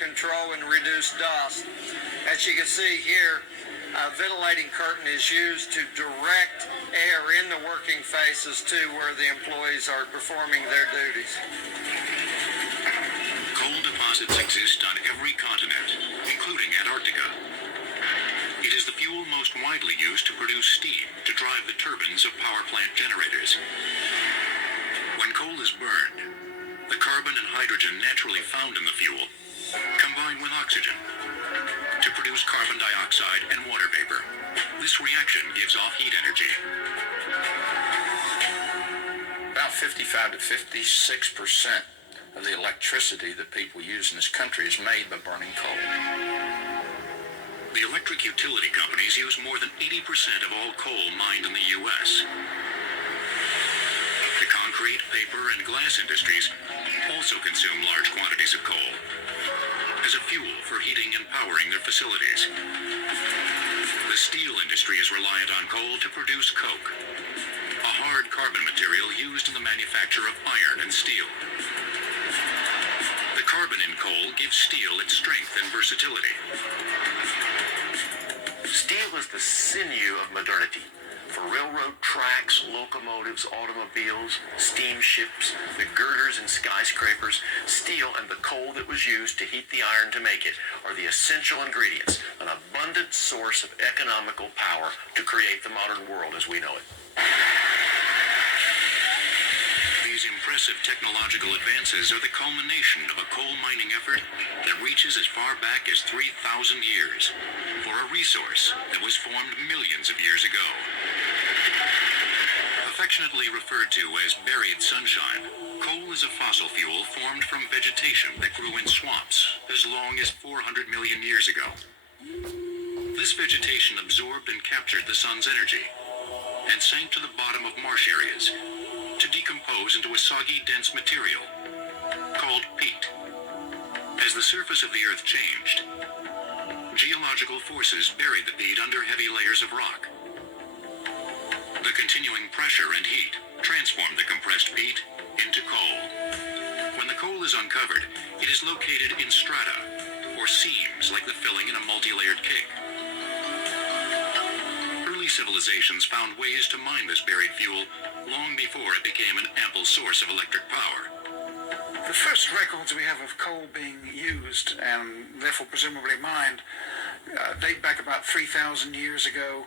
control and reduce dust. As you can see here, a ventilating curtain is used to direct air in the working faces to where the employees are performing their duties. Coal deposits exist on every continent, including Antarctica. It is the fuel most widely used to produce steam to drive the turbines of power plant generators. When coal is burned, the carbon and hydrogen naturally found in the fuel combine with oxygen to produce carbon dioxide and water vapor. This reaction gives off heat energy. About 55 to 56% of the electricity that people use in this country is made by burning coal. The electric utility companies use more than 80% of all coal mined in the U.S. The concrete, paper, and glass industries also consume large quantities of coal as a fuel for heating and powering their facilities. The steel industry is reliant on coal to produce coke, a hard carbon material used in the manufacture of iron and steel. The carbon in coal gives steel its strength and versatility. Steel is the sinew of modernity. For railroad tracks, locomotives, automobiles, steamships, the girders and skyscrapers, steel and the coal that was used to heat the iron to make it are the essential ingredients, an abundant source of economical power to create the modern world as we know it. These impressive technological advances are the culmination of a coal mining effort that reaches as far back as 3,000 years for a resource that was formed millions of years ago. Affectionately referred to as buried sunshine, coal is a fossil fuel formed from vegetation that grew in swamps as long as 400 million years ago. This vegetation absorbed and captured the sun's energy and sank to the bottom of marsh areas to decompose into a soggy, dense material called peat. As the surface of the Earth changed, geological forces buried the peat under heavy layers of rock. The continuing pressure and heat transformed the compressed peat into coal. When the coal is uncovered, it is located in strata, or seams like the filling in a multi-layered cake. Early civilizations found ways to mine this buried fuel long before it became an ample source of electric power. The first records we have of coal being used, and therefore presumably mined, date back about 3,000 years ago.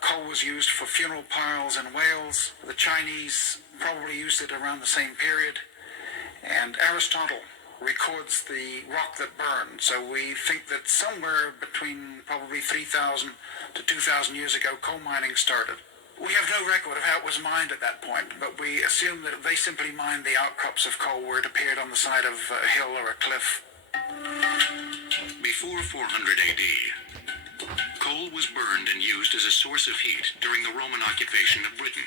Coal was used for funeral piles in Wales. The Chinese probably used it around the same period. And Aristotle records the rock that burned. So we think that somewhere between probably 3,000 to 2,000 years ago, coal mining started. We have no record of how it was mined at that point, but we assume that they simply mined the outcrops of coal where it appeared on the side of a hill or a cliff. Before 400 AD, coal was burned and used as a source of heat during the Roman occupation of Britain.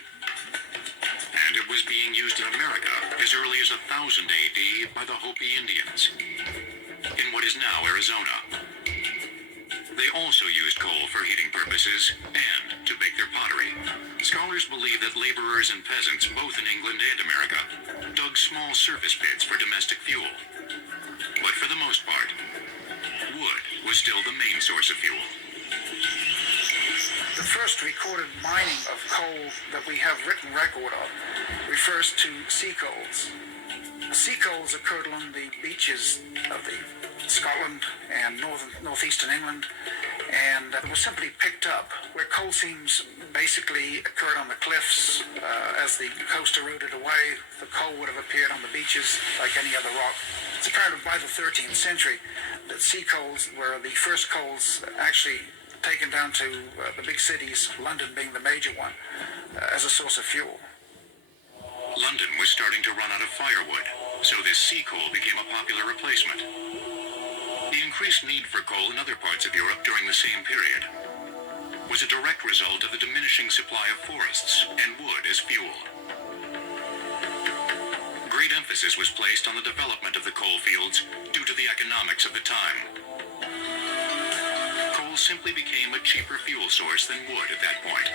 And it was being used in America as early as 1000 AD by the Hopi Indians in what is now Arizona. They also used coal for heating purposes and to bake their pottery. Scholars believe that laborers and peasants, both in England and America, dug small surface pits for domestic fuel. But for the most part, wood was still the main source of fuel. The first recorded mining of coal that we have written record of refers to sea coals. Sea coals occurred along the beaches of Scotland and northeastern England, and it was simply picked up where coal seams basically occurred on the cliffs. As the coast eroded away, the coal would have appeared on the beaches like any other rock. It's apparent by the 13th century that sea coals were the first coals actually taken down to the big cities, London being the major one, as a source of fuel. London was starting to run out of firewood, so this sea coal became a popular replacement. The increased need for coal in other parts of Europe during the same period was a direct result of the diminishing supply of forests and wood as fuel. Great emphasis emphasis was placed on the development of the coal fields due to the economics of the time. Coal simply became a cheaper fuel source than wood at that point.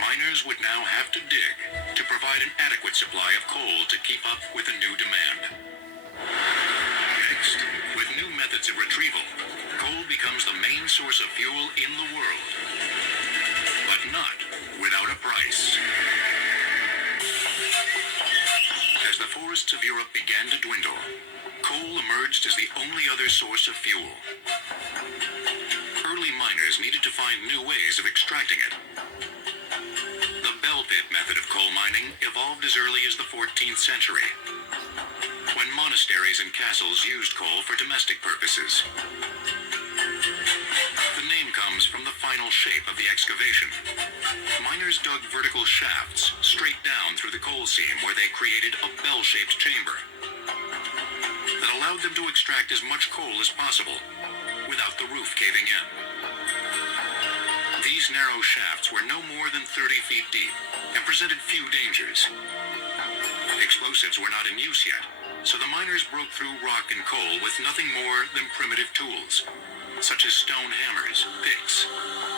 Miners would now have to dig to provide an adequate supply of coal to keep up with the new demand. Next, with new methods of retrieval, coal becomes the main source of fuel in the world, but not without a price. As the forests of Europe began to dwindle, coal emerged as the only other source of fuel. Early miners needed to find new ways of extracting it. The bell pit method of coal mining evolved as early as the 14th century, when monasteries and castles used coal for domestic purposes. The name comes from the final shape of the excavation. Miners dug vertical shafts straight down through the coal seam where they created a bell-shaped chamber that allowed them to extract as much coal as possible without the roof caving in. These narrow shafts were no more than 30 feet deep and presented few dangers. Explosives were not in use yet, so the miners broke through rock and coal with nothing more than primitive tools, such as stone hammers, picks,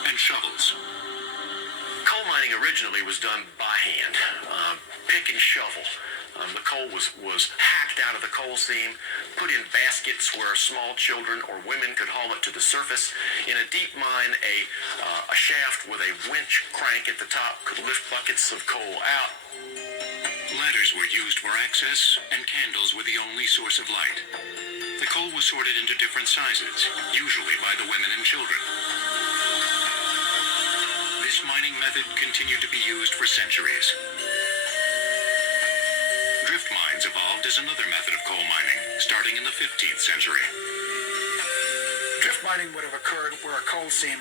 and shovels. Coal mining originally was done by hand, pick and shovel. The coal was hacked out of the coal seam, put in baskets where small children or women could haul it to the surface. In a deep mine, a shaft with a winch crank at the top could lift buckets of coal out. Ladders were used for access, and candles were the only source of light. The coal was sorted into different sizes, usually by the women and children. This mining method continued to be used for centuries. Drift mines evolved as another method of coal mining, starting in the 15th century. Drift mining would have occurred where a coal seam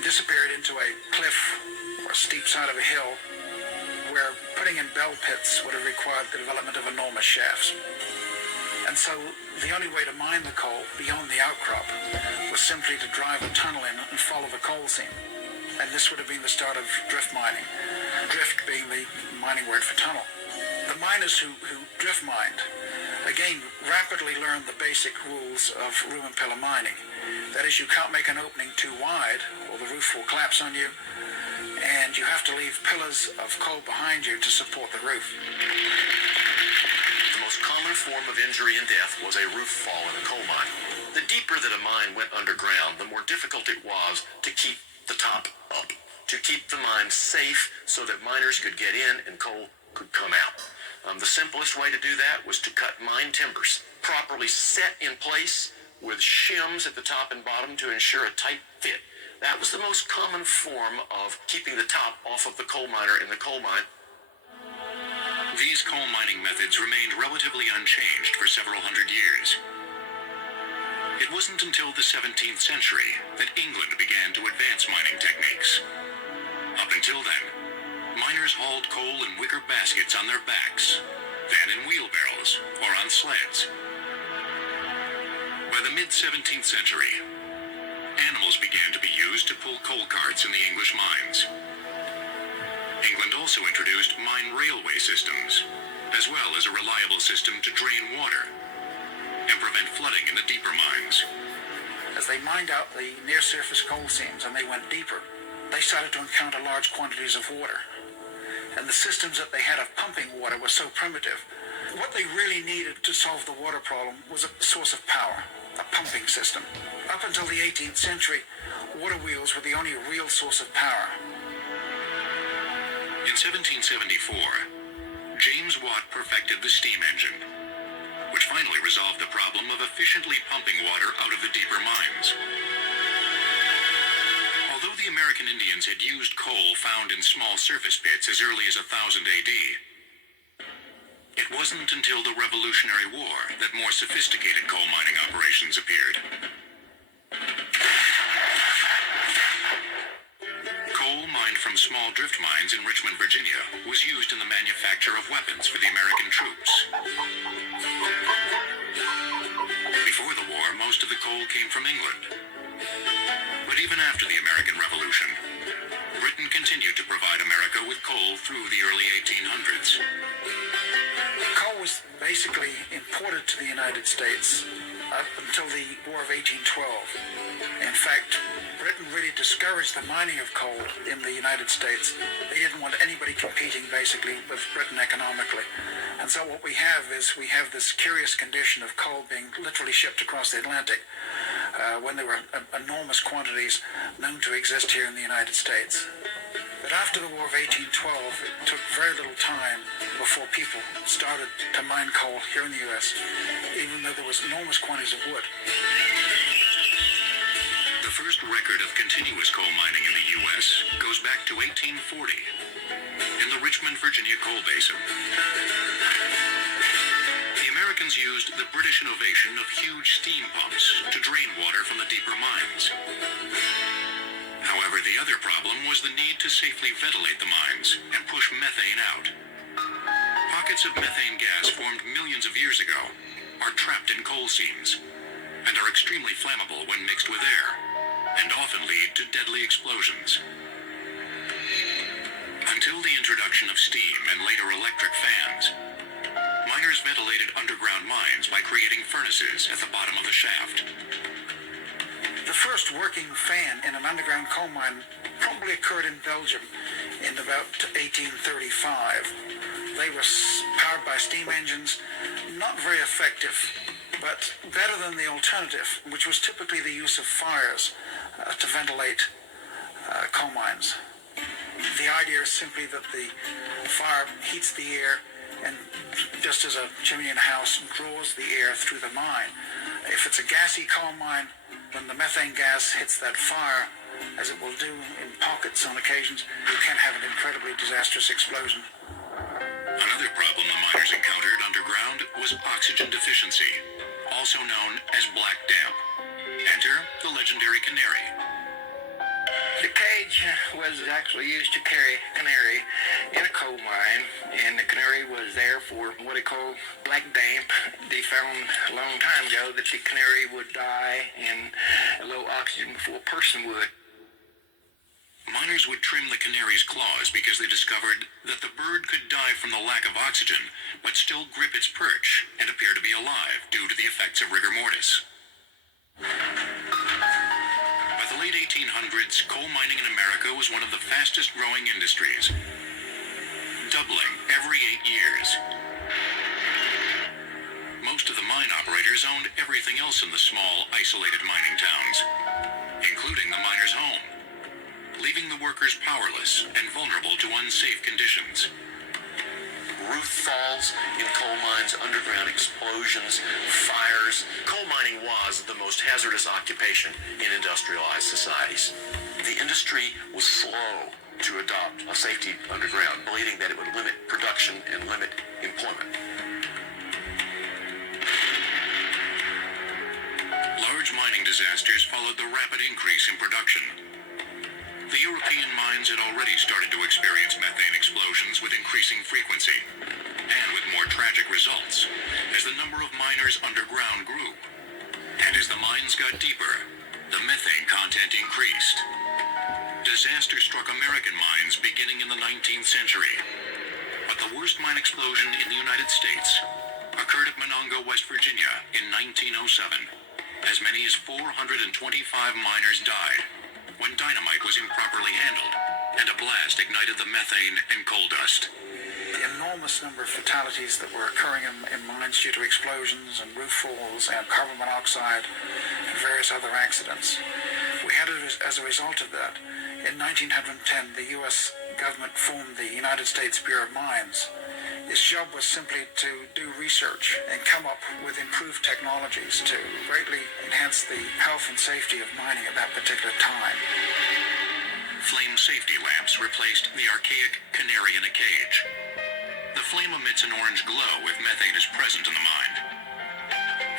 disappeared into a cliff or a steep side of a hill, where putting in bell pits would have required the development of enormous shafts. And so the only way to mine the coal beyond the outcrop was simply to drive a tunnel in and follow the coal seam. And this would have been the start of drift mining, drift being the mining word for tunnel. The miners who drift mined, again, rapidly learned the basic rules of room and pillar mining. That is, you can't make an opening too wide or the roof will collapse on you, and you have to leave pillars of coal behind you to support the roof. The most common form of injury and death was a roof fall in a coal mine. The deeper that a mine went underground, the more difficult it was to keep the top up, to keep the mine safe so that miners could get in and coal could come out. The simplest way to do that was to cut mine timbers, properly set in place with shims at the top and bottom to ensure a tight fit. That was the most common form of keeping the top off of the coal miner in the coal mine. These coal mining methods remained relatively unchanged for several hundred years. It wasn't until the 17th century that England began to advance mining techniques. Up until then, miners hauled coal in wicker baskets on their backs, then in wheelbarrows or on sleds. By the mid-17th century, animals began to be used to pull coal carts in the English mines. England also introduced mine railway systems, as well as a reliable system to drain water and prevent flooding in the deeper mines. As they mined out the near-surface coal seams and they went deeper, they started to encounter large quantities of water. And the systems that they had of pumping water were so primitive. What they really needed to solve the water problem was a source of power, a pumping system. Up until the 18th century, water wheels were the only real source of power. In 1774, James Watt perfected the steam engine, which finally resolved the problem of efficiently pumping water out of the deeper mines. Although the American Indians had used coal found in small surface pits as early as 1000 AD, it wasn't until the Revolutionary War that more sophisticated coal mining operations appeared. Coal mined from small drift mines in Richmond, Virginia, was used in the manufacture of weapons for the American troops. Before the war, most of the coal came from England. But even after the American Revolution, Britain continued to provide America with coal through the early 1800s. was basically imported to the United States up until the War of 1812. In fact, Britain really discouraged the mining of coal in the United States. They didn't want anybody competing basically with Britain economically. And so what we have is we have this curious condition of coal being literally shipped across the Atlantic when there were enormous quantities known to exist here in the United States. But after the War of 1812, it took very little time before people started to mine coal here in the U.S., even though there was enormous quantities of wood. The first record of continuous coal mining in the U.S. goes back to 1840 in the Richmond, Virginia coal basin. The Americans used the British innovation of huge steam pumps to drain water from the deeper mines. However, the other problem was the need to safely ventilate the mines and push methane out. Pockets of methane gas formed millions of years ago are trapped in coal seams and are extremely flammable when mixed with air and often lead to deadly explosions. Until the introduction of steam and later electric fans, miners ventilated underground mines by creating furnaces at the bottom of the shaft. The first working fan in an underground coal mine probably occurred in Belgium in about 1835. They were powered by steam engines, not very effective, but better than the alternative, which was typically the use of fires to ventilate coal mines. The idea is simply that the fire heats the air and, just as a chimney in a house, draws the air through the mine. If it's a gassy coal mine, when the methane gas hits that fire, as it will do in pockets on occasions, you can have an incredibly disastrous explosion. Another problem the miners encountered underground was oxygen deficiency, also known as black damp. Enter the legendary canary. The cage was actually used to carry canary in a coal mine, and the canary was there for what they call black damp. They found a long time ago that the canary would die in low oxygen before a person would. Miners would trim the canary's claws because they discovered that the bird could die from the lack of oxygen, but still grip its perch and appear to be alive due to the effects of rigor mortis. By the late 1800s, coal mining in America was one of the fastest growing industries, doubling every 8 years. Most of the mine operators owned everything else in the small, isolated mining towns, including the miner's home, leaving the workers powerless and vulnerable to unsafe conditions. Roof falls in coal mines, underground explosions, fires. Coal mining was the most hazardous occupation in industrialized societies. The industry was slow to adopt a safety underground, believing that it would limit production and limit employment. Large mining disasters followed the rapid increase in production. The European mines had already started to experience methane explosions with increasing frequency, and with more tragic results, as the number of miners underground grew. And as the mines got deeper, the methane content increased. Disaster struck American mines beginning in the 19th century. But the worst mine explosion in the United States occurred at Monongah, West Virginia in 1907. As many as 425 miners died when dynamite was improperly handled and a blast ignited the methane and coal dust. The enormous number of fatalities that were occurring in mines due to explosions and roof falls and carbon monoxide and various other accidents. We had, as a result of that, in 1910, the U.S. government formed the United States Bureau of Mines. Its job was simply to do research and come up with improved technologies to greatly enhance the health and safety of mining at that particular time. Flame safety lamps replaced the archaic canary in a cage. The flame emits an orange glow if methane is present in the mine.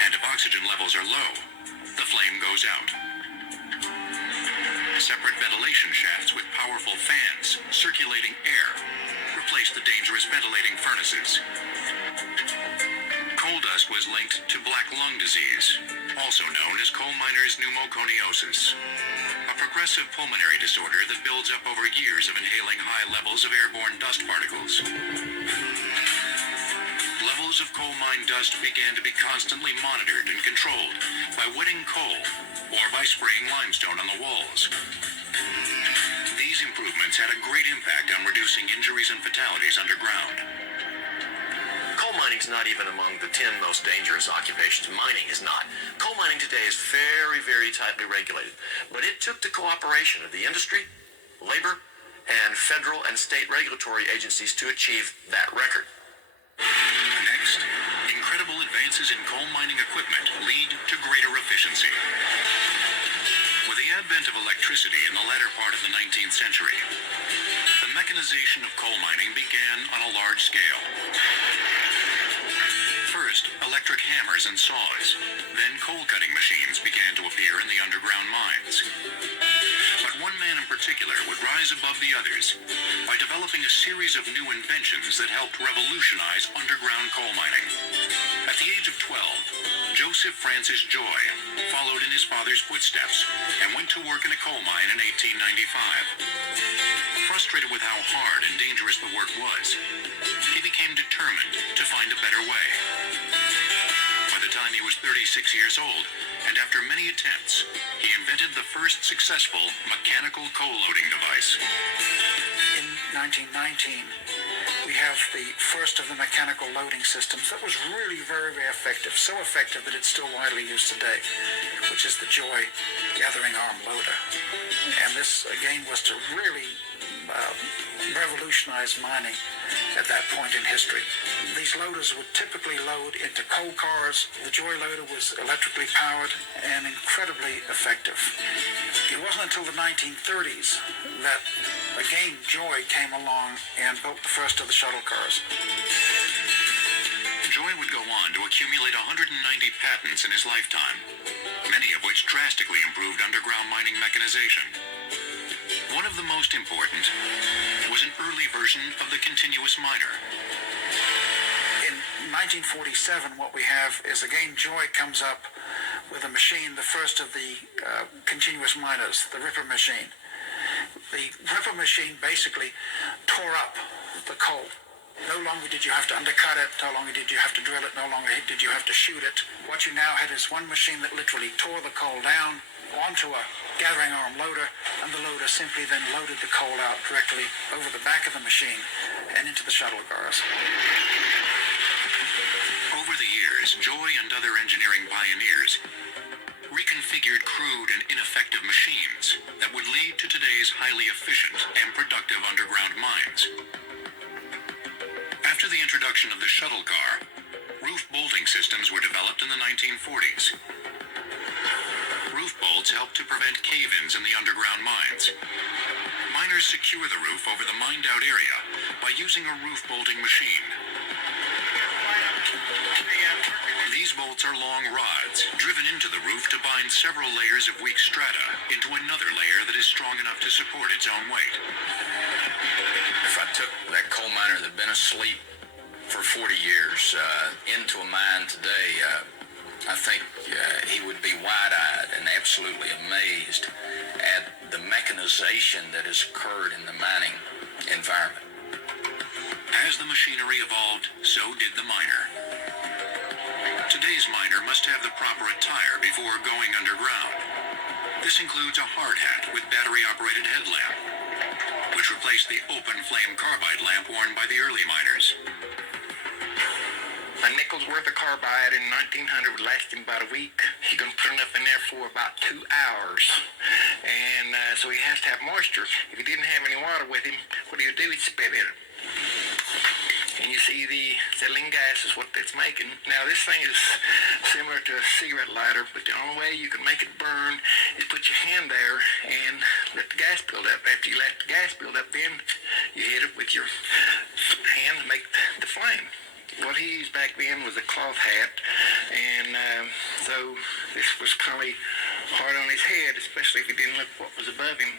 And if oxygen levels are low, the flame goes out. Separate ventilation shafts with powerful fans circulating air replaced the dangerous ventilating furnaces. Coal dust was linked to black lung disease, also known as coal miners' pneumoconiosis, a progressive pulmonary disorder that builds up over years of inhaling high levels of airborne dust particles. Levels levels of coal mine dust began to be constantly monitored and controlled by wetting coal or by spraying limestone on the walls. These improvements had a great impact on reducing injuries and fatalities underground. Coal mining's not even among the 10 most dangerous occupations. Mining is not. Coal mining today is very, very tightly regulated. But it took the cooperation of the industry, labor, and federal and state regulatory agencies to achieve that record. Next, incredible advances in coal mining equipment lead to greater efficiency. With the advent of electricity in the latter part of the 19th century, the mechanization of coal mining began on a large scale. First, electric hammers and saws. Then coal-cutting machines began to appear in the underground mines. But one man in particular would rise above the others by developing a series of new inventions that helped revolutionize underground coal mining. At the age of 12, Joseph Francis Joy followed in his father's footsteps and went to work in a coal mine in 1895. Frustrated with how hard and dangerous the work was, he became determined to find a better way. By the time he was 36 years old, and after many attempts, he invented the first successful mechanical coal loading device. In 1919, we have the first of the mechanical loading systems that was really very, very effective, so effective that it's still widely used today, which is the Joy gathering arm loader. And this, again, was to really revolutionize mining at that point in history. These loaders would typically load into coal cars. The Joy loader was electrically powered and incredibly effective. It wasn't until the 1930s that, again, Joy came along and built the first of the shuttle cars. Joy would go on to accumulate 190 patents in his lifetime, many of which drastically improved underground mining mechanization. One of the most important was an early version of the continuous miner. In 1947, what we have is, again, Joy comes up with a machine, the first of the continuous miners, the ripper machine. The ripper machine basically tore up the coal. No longer did you have to undercut it, no longer did you have to drill it, no longer did you have to shoot it. What you now had is one machine that literally tore the coal down onto a gathering arm loader, and the loader simply then loaded the coal out directly over the back of the machine and into the shuttle cars. Over the years, Joy and other engineering pioneers reconfigured crude and ineffective machines that would lead to today's highly efficient and productive underground mines. After the introduction of the shuttle car, roof bolting systems were developed in the 1940s. Roof bolts helped to prevent cave-ins in the underground mines. Miners secure the roof over the mined-out area by using a roof bolting machine. These bolts are long rods driven into the roof to bind several layers of weak strata into another layer that is strong enough to support its own weight. If I took that coal miner that had been asleep for 40 years into a mine today, I think he would be wide-eyed and absolutely amazed at the mechanization that has occurred in the mining environment. As the machinery evolved, so did the miner. Today's miner must have the proper attire before going underground. This includes a hard hat with battery-operated headlamp, which replaced the open-flame carbide lamp worn by the early miners. A nickel's worth of carbide in 1900 would last him about a week. He can put enough in there for about 2 hours. And so he has to have moisture. If he didn't have any water with him, what do? He'd spit in it. And you see the acetylene gas is what that's making. Now this thing is similar to a cigarette lighter, but the only way you can make it burn is put your hand there and let the gas build up. After you let the gas build up, then you hit it with your hand to make the flame. What he used back then was a cloth hat, and so this was probably hard on his head, especially if he didn't look what was above him.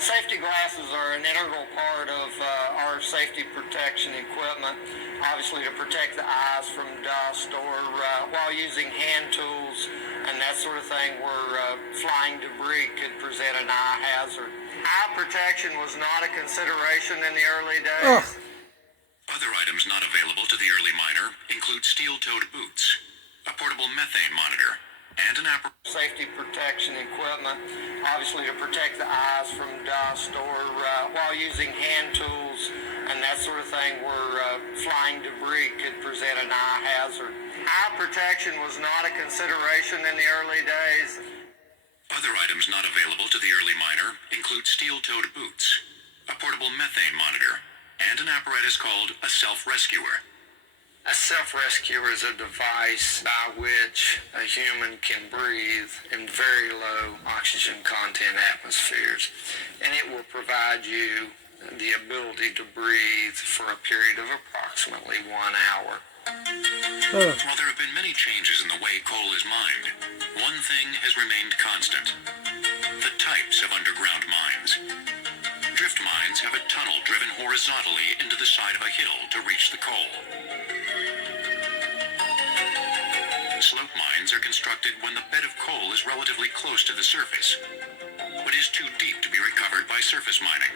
Safety glasses are an integral part of our safety protection equipment, obviously to protect the eyes from dust or while using hand tools and that sort of thing where flying debris could present an eye hazard. Eye protection was not a consideration in the early days. Other items not available to the early miner include steel-toed boots, a portable methane monitor, and an safety protection equipment, obviously to protect the eyes from dust or while using hand tools and that sort of thing where flying debris could present an eye hazard. Eye protection was not a consideration in the early days. Other items not available to the early miner include steel-toed boots, a portable methane monitor, and an apparatus called a self-rescuer. A self-rescuer is a device by which a human can breathe in very low oxygen content atmospheres, and it will provide you the ability to breathe for a period of approximately 1 hour. While there have been many changes in the way coal is mined, one thing has remained constant: the types of underground mines. Drift mines have a tunnel driven horizontally into the side of a hill to reach the coal. Slope mines are constructed when the bed of coal is relatively close to the surface, but is too deep to be recovered by surface mining.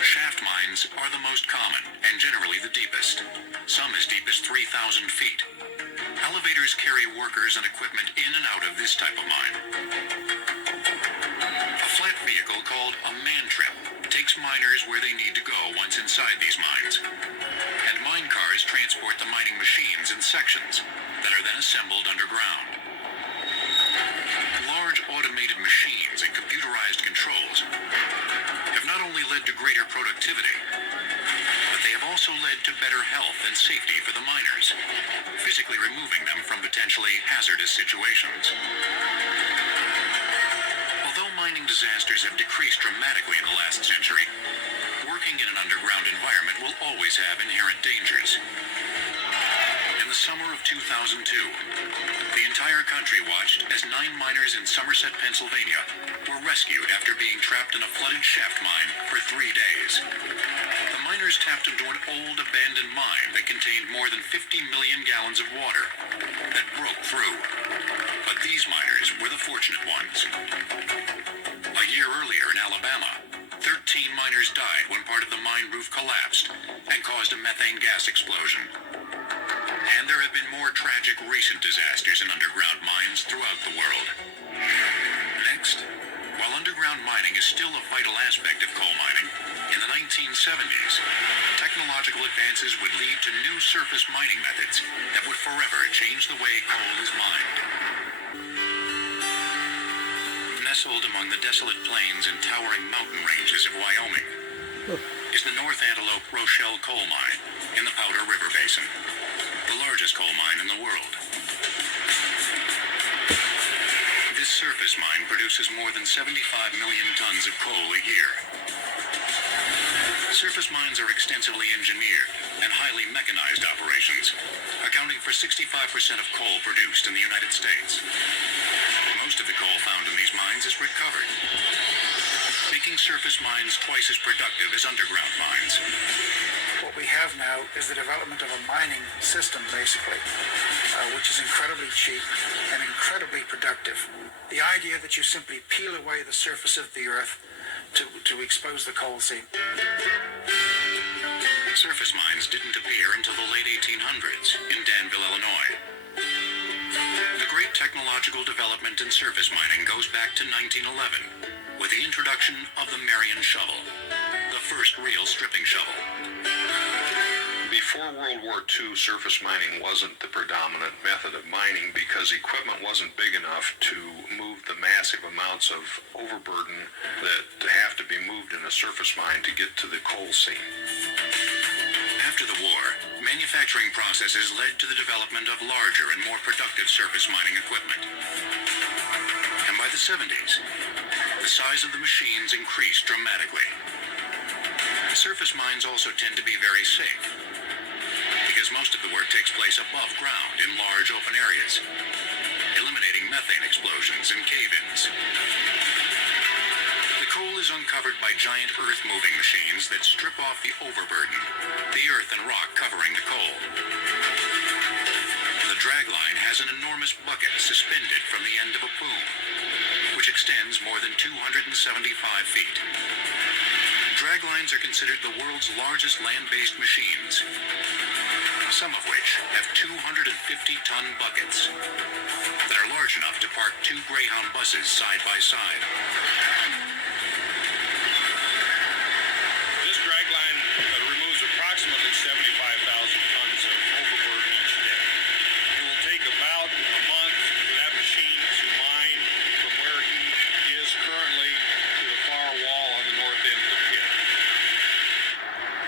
Shaft mines are the most common and generally the deepest, some as deep as 3,000 feet. Elevators carry workers and equipment in and out of this type of mine. A flat vehicle called a man trip takes miners where they need to go once inside these mines, and mine cars transport the mining machines in sections that are then assembled underground. Large automated machines and computerized controls have not only led to greater productivity, but they have also led to better health and safety for the miners, physically removing them from potentially hazardous situations. Although mining disasters have decreased dramatically in the last century, working in an underground environment will always have inherent dangers. In the summer of 2002, the entire country watched as 9 miners in Somerset, Pennsylvania were rescued after being trapped in a flooded shaft mine for 3 days. The miners tapped into an old abandoned mine that contained more than 50 million gallons of water that broke through. But these miners were the fortunate ones. A year earlier in Alabama, 13 miners died when part of the mine roof collapsed and caused a methane gas explosion. And there have been more tragic recent disasters in underground mines throughout the world. Next, while underground mining is still a vital aspect of coal mining, in the 1970s, technological advances would lead to new surface mining methods that would forever change the way coal is mined. Nestled among the desolate plains and towering mountain ranges of Wyoming is the North Antelope Rochelle Coal Mine in the Powder River Basin, the largest coal mine in the world. This surface mine produces more than 75 million tons of coal a year. Surface mines are extensively engineered and highly mechanized operations, accounting for 65% of coal produced in the United States. Most of the coal found in these mines is recovered, making surface mines twice as productive as underground mines. What we have now is the development of a mining system, basically, which is incredibly cheap and incredibly productive. The idea that you simply peel away the surface of the earth to expose the coal seam. Surface mines didn't appear until the late 1800s in Danville, Illinois. The great technological development in surface mining goes back to 1911 with the introduction of the Marion shovel, the first real stripping shovel. Before World War II, surface mining wasn't the predominant method of mining because equipment wasn't big enough to move the massive amounts of overburden that have to be moved in a surface mine to get to the coal seam. After the war, manufacturing processes led to the development of larger and more productive surface mining equipment. And by the 70s, the size of the machines increased dramatically. Surface mines also tend to be very safe, because most of the work takes place above ground in large open areas, eliminating methane explosions and cave-ins. The coal is uncovered by giant earth-moving machines that strip off the overburden, the earth and rock covering the coal. The dragline has an enormous bucket suspended from the end of a boom, which extends more than 275 feet. Draglines are considered the world's largest land-based machines, some of which have 250-ton buckets that are large enough to park 2 Greyhound buses side by side. This dragline removes approximately 75,000 tons of overburden each day. It will take about a month for that machine to mine from where he is currently to the far wall on the north end of the pit.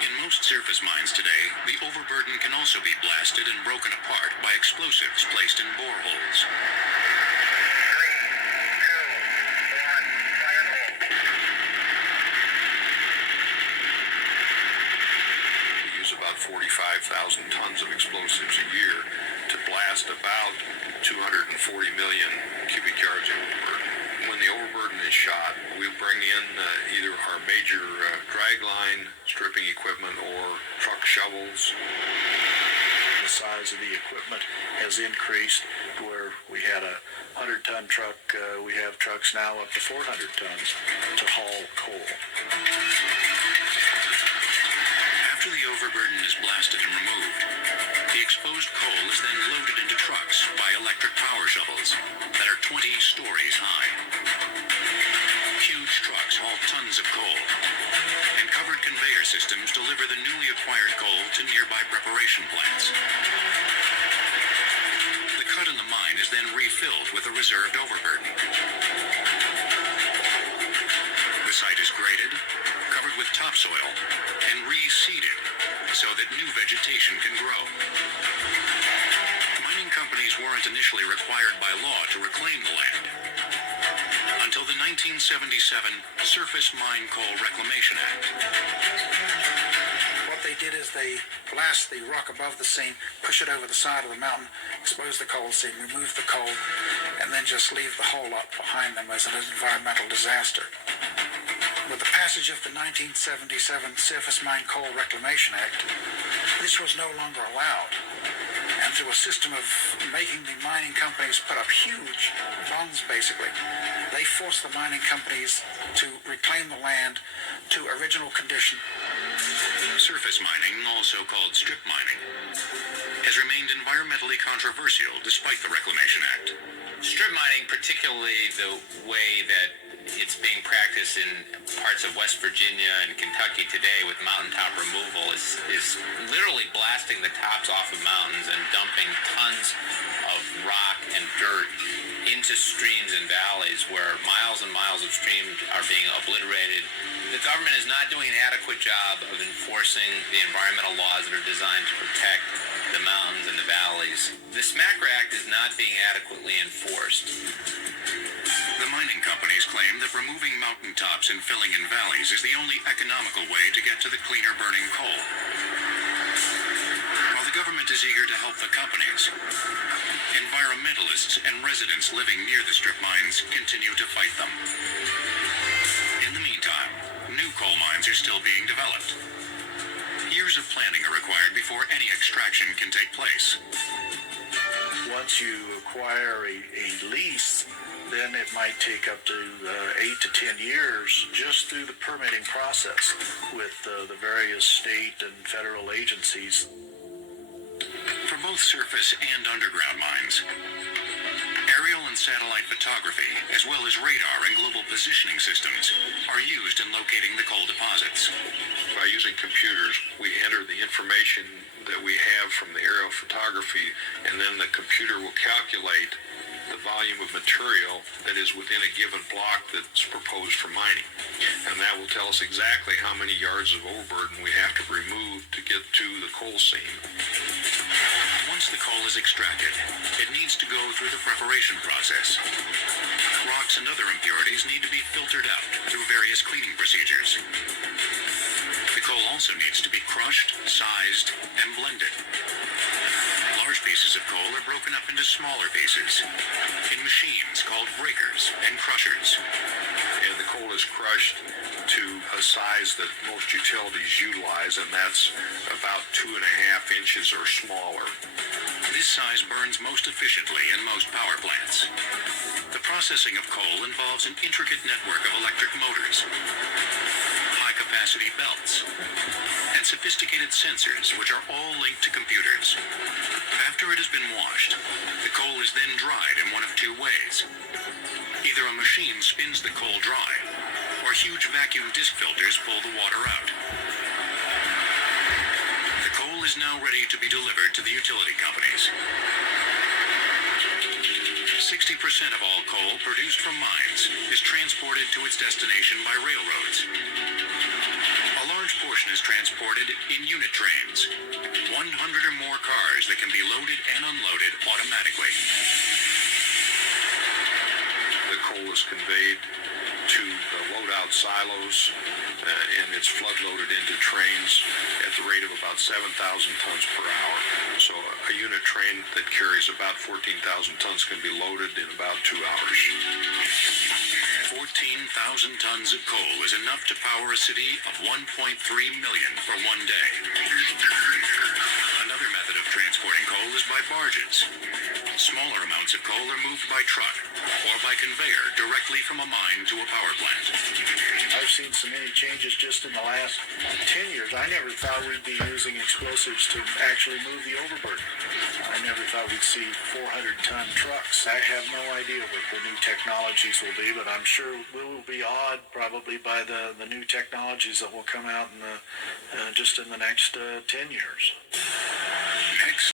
In most surface mines today, the overburden can also be blasted and broken apart by explosives placed in boreholes. We use about 45,000 tons of explosives a year to blast about 240 million cubic yards of overburden. When the overburden is shot, we bring in either our major dragline stripping equipment or truck shovels. The size of the equipment has increased to where we had a 100-ton truck. We have trucks now up to 400 tons to haul coal. After the overburden is blasted and removed, the exposed coal is then loaded into trucks by electric power shovels that are 20 stories high. Huge trucks haul tons of coal, and covered conveyor systems deliver the newly acquired coal to nearby preparation plants. The cut in the mine is then refilled with a reserved overburden. The site is graded, covered with topsoil, and reseeded so that new vegetation can grow. Mining companies weren't initially required by law to reclaim the land until the 1977 Surface Mine Coal Reclamation Act. What they did is they blast the rock above the seam, push it over the side of the mountain, expose the coal seam, remove the coal, and then just leave the whole lot behind them as an environmental disaster. With the passage of the 1977 Surface Mine Coal Reclamation Act, this was no longer allowed. And through a system of making the mining companies put up huge bonds, basically, they forced the mining companies to reclaim the land to original condition. Surface mining, also called strip mining, has remained environmentally controversial despite the Reclamation Act. Strip mining, particularly the way that it's being practiced in parts of West Virginia and Kentucky today with mountaintop removal, is literally blasting the tops off of mountains and dumping tons of rock and dirt into streams and valleys where miles and miles of streams are being obliterated. The government is not doing an adequate job of enforcing the environmental laws that are designed to protect the mountains and the valleys. The SMACRA Act is not being adequately enforced. The mining companies claim that removing mountaintops and filling in valleys is the only economical way to get to the cleaner burning coal. While the government is eager to help the companies, environmentalists and residents living near the strip mines continue to fight them. In the meantime, new coal mines are still being developed. Years of planning are required before any extraction can take place. Once you acquire a lease, then it might take up to 8 to 10 years just through the permitting process with the various state and federal agencies. For both surface and underground mines, aerial and satellite photography, as well as radar and global positioning systems, are used in locating the coal deposits. By using computers, we enter the information that we have from the aerial photography, and then the computer will calculate the volume of material that is within a given block that's proposed for mining. And that will tell us exactly how many yards of overburden we have to remove to get to the coal seam. Once the coal is extracted, it needs to go through the preparation process. Rocks and other impurities need to be filtered out through various cleaning procedures. The coal also needs to be crushed, sized, and blended. Large pieces of coal are broken up into smaller pieces in machines called breakers and crushers. And the coal is crushed to a size that most utilities utilize, and that's about 2.5 inches or smaller. This size burns most efficiently in most power plants. The processing of coal involves an intricate network of electric motors. high-capacity belts, and sophisticated sensors which are all linked to computers. After it has been washed, the coal is then dried in one of two ways. Either a machine spins the coal dry, or huge vacuum disc filters pull the water out. The coal is now ready to be delivered to the utility companies. 60% of all coal produced from mines is transported to its destination by railroads. A large portion is transported in unit trains, 100 or more cars that can be loaded and unloaded automatically. The coal is conveyed to the load-out silos, and it's flood-loaded into trains at the rate of about 7,000 tons per hour. So a unit train that carries about 14,000 tons can be loaded in about 2 hours. 14,000 tons of coal is enough to power a city of 1.3 million for one day. Another method of transporting coal is by barges. Smaller amounts of coal are moved by truck or by conveyor directly from a mine to a power plant. I've seen so many changes just in the last 10 years. I never thought we'd be using explosives to actually move the overburden. I never thought we'd see 400-ton trucks. I have no idea what the new technologies will be, but I'm sure we will be awed probably by the new technologies that will come out in just in the next 10 years. Next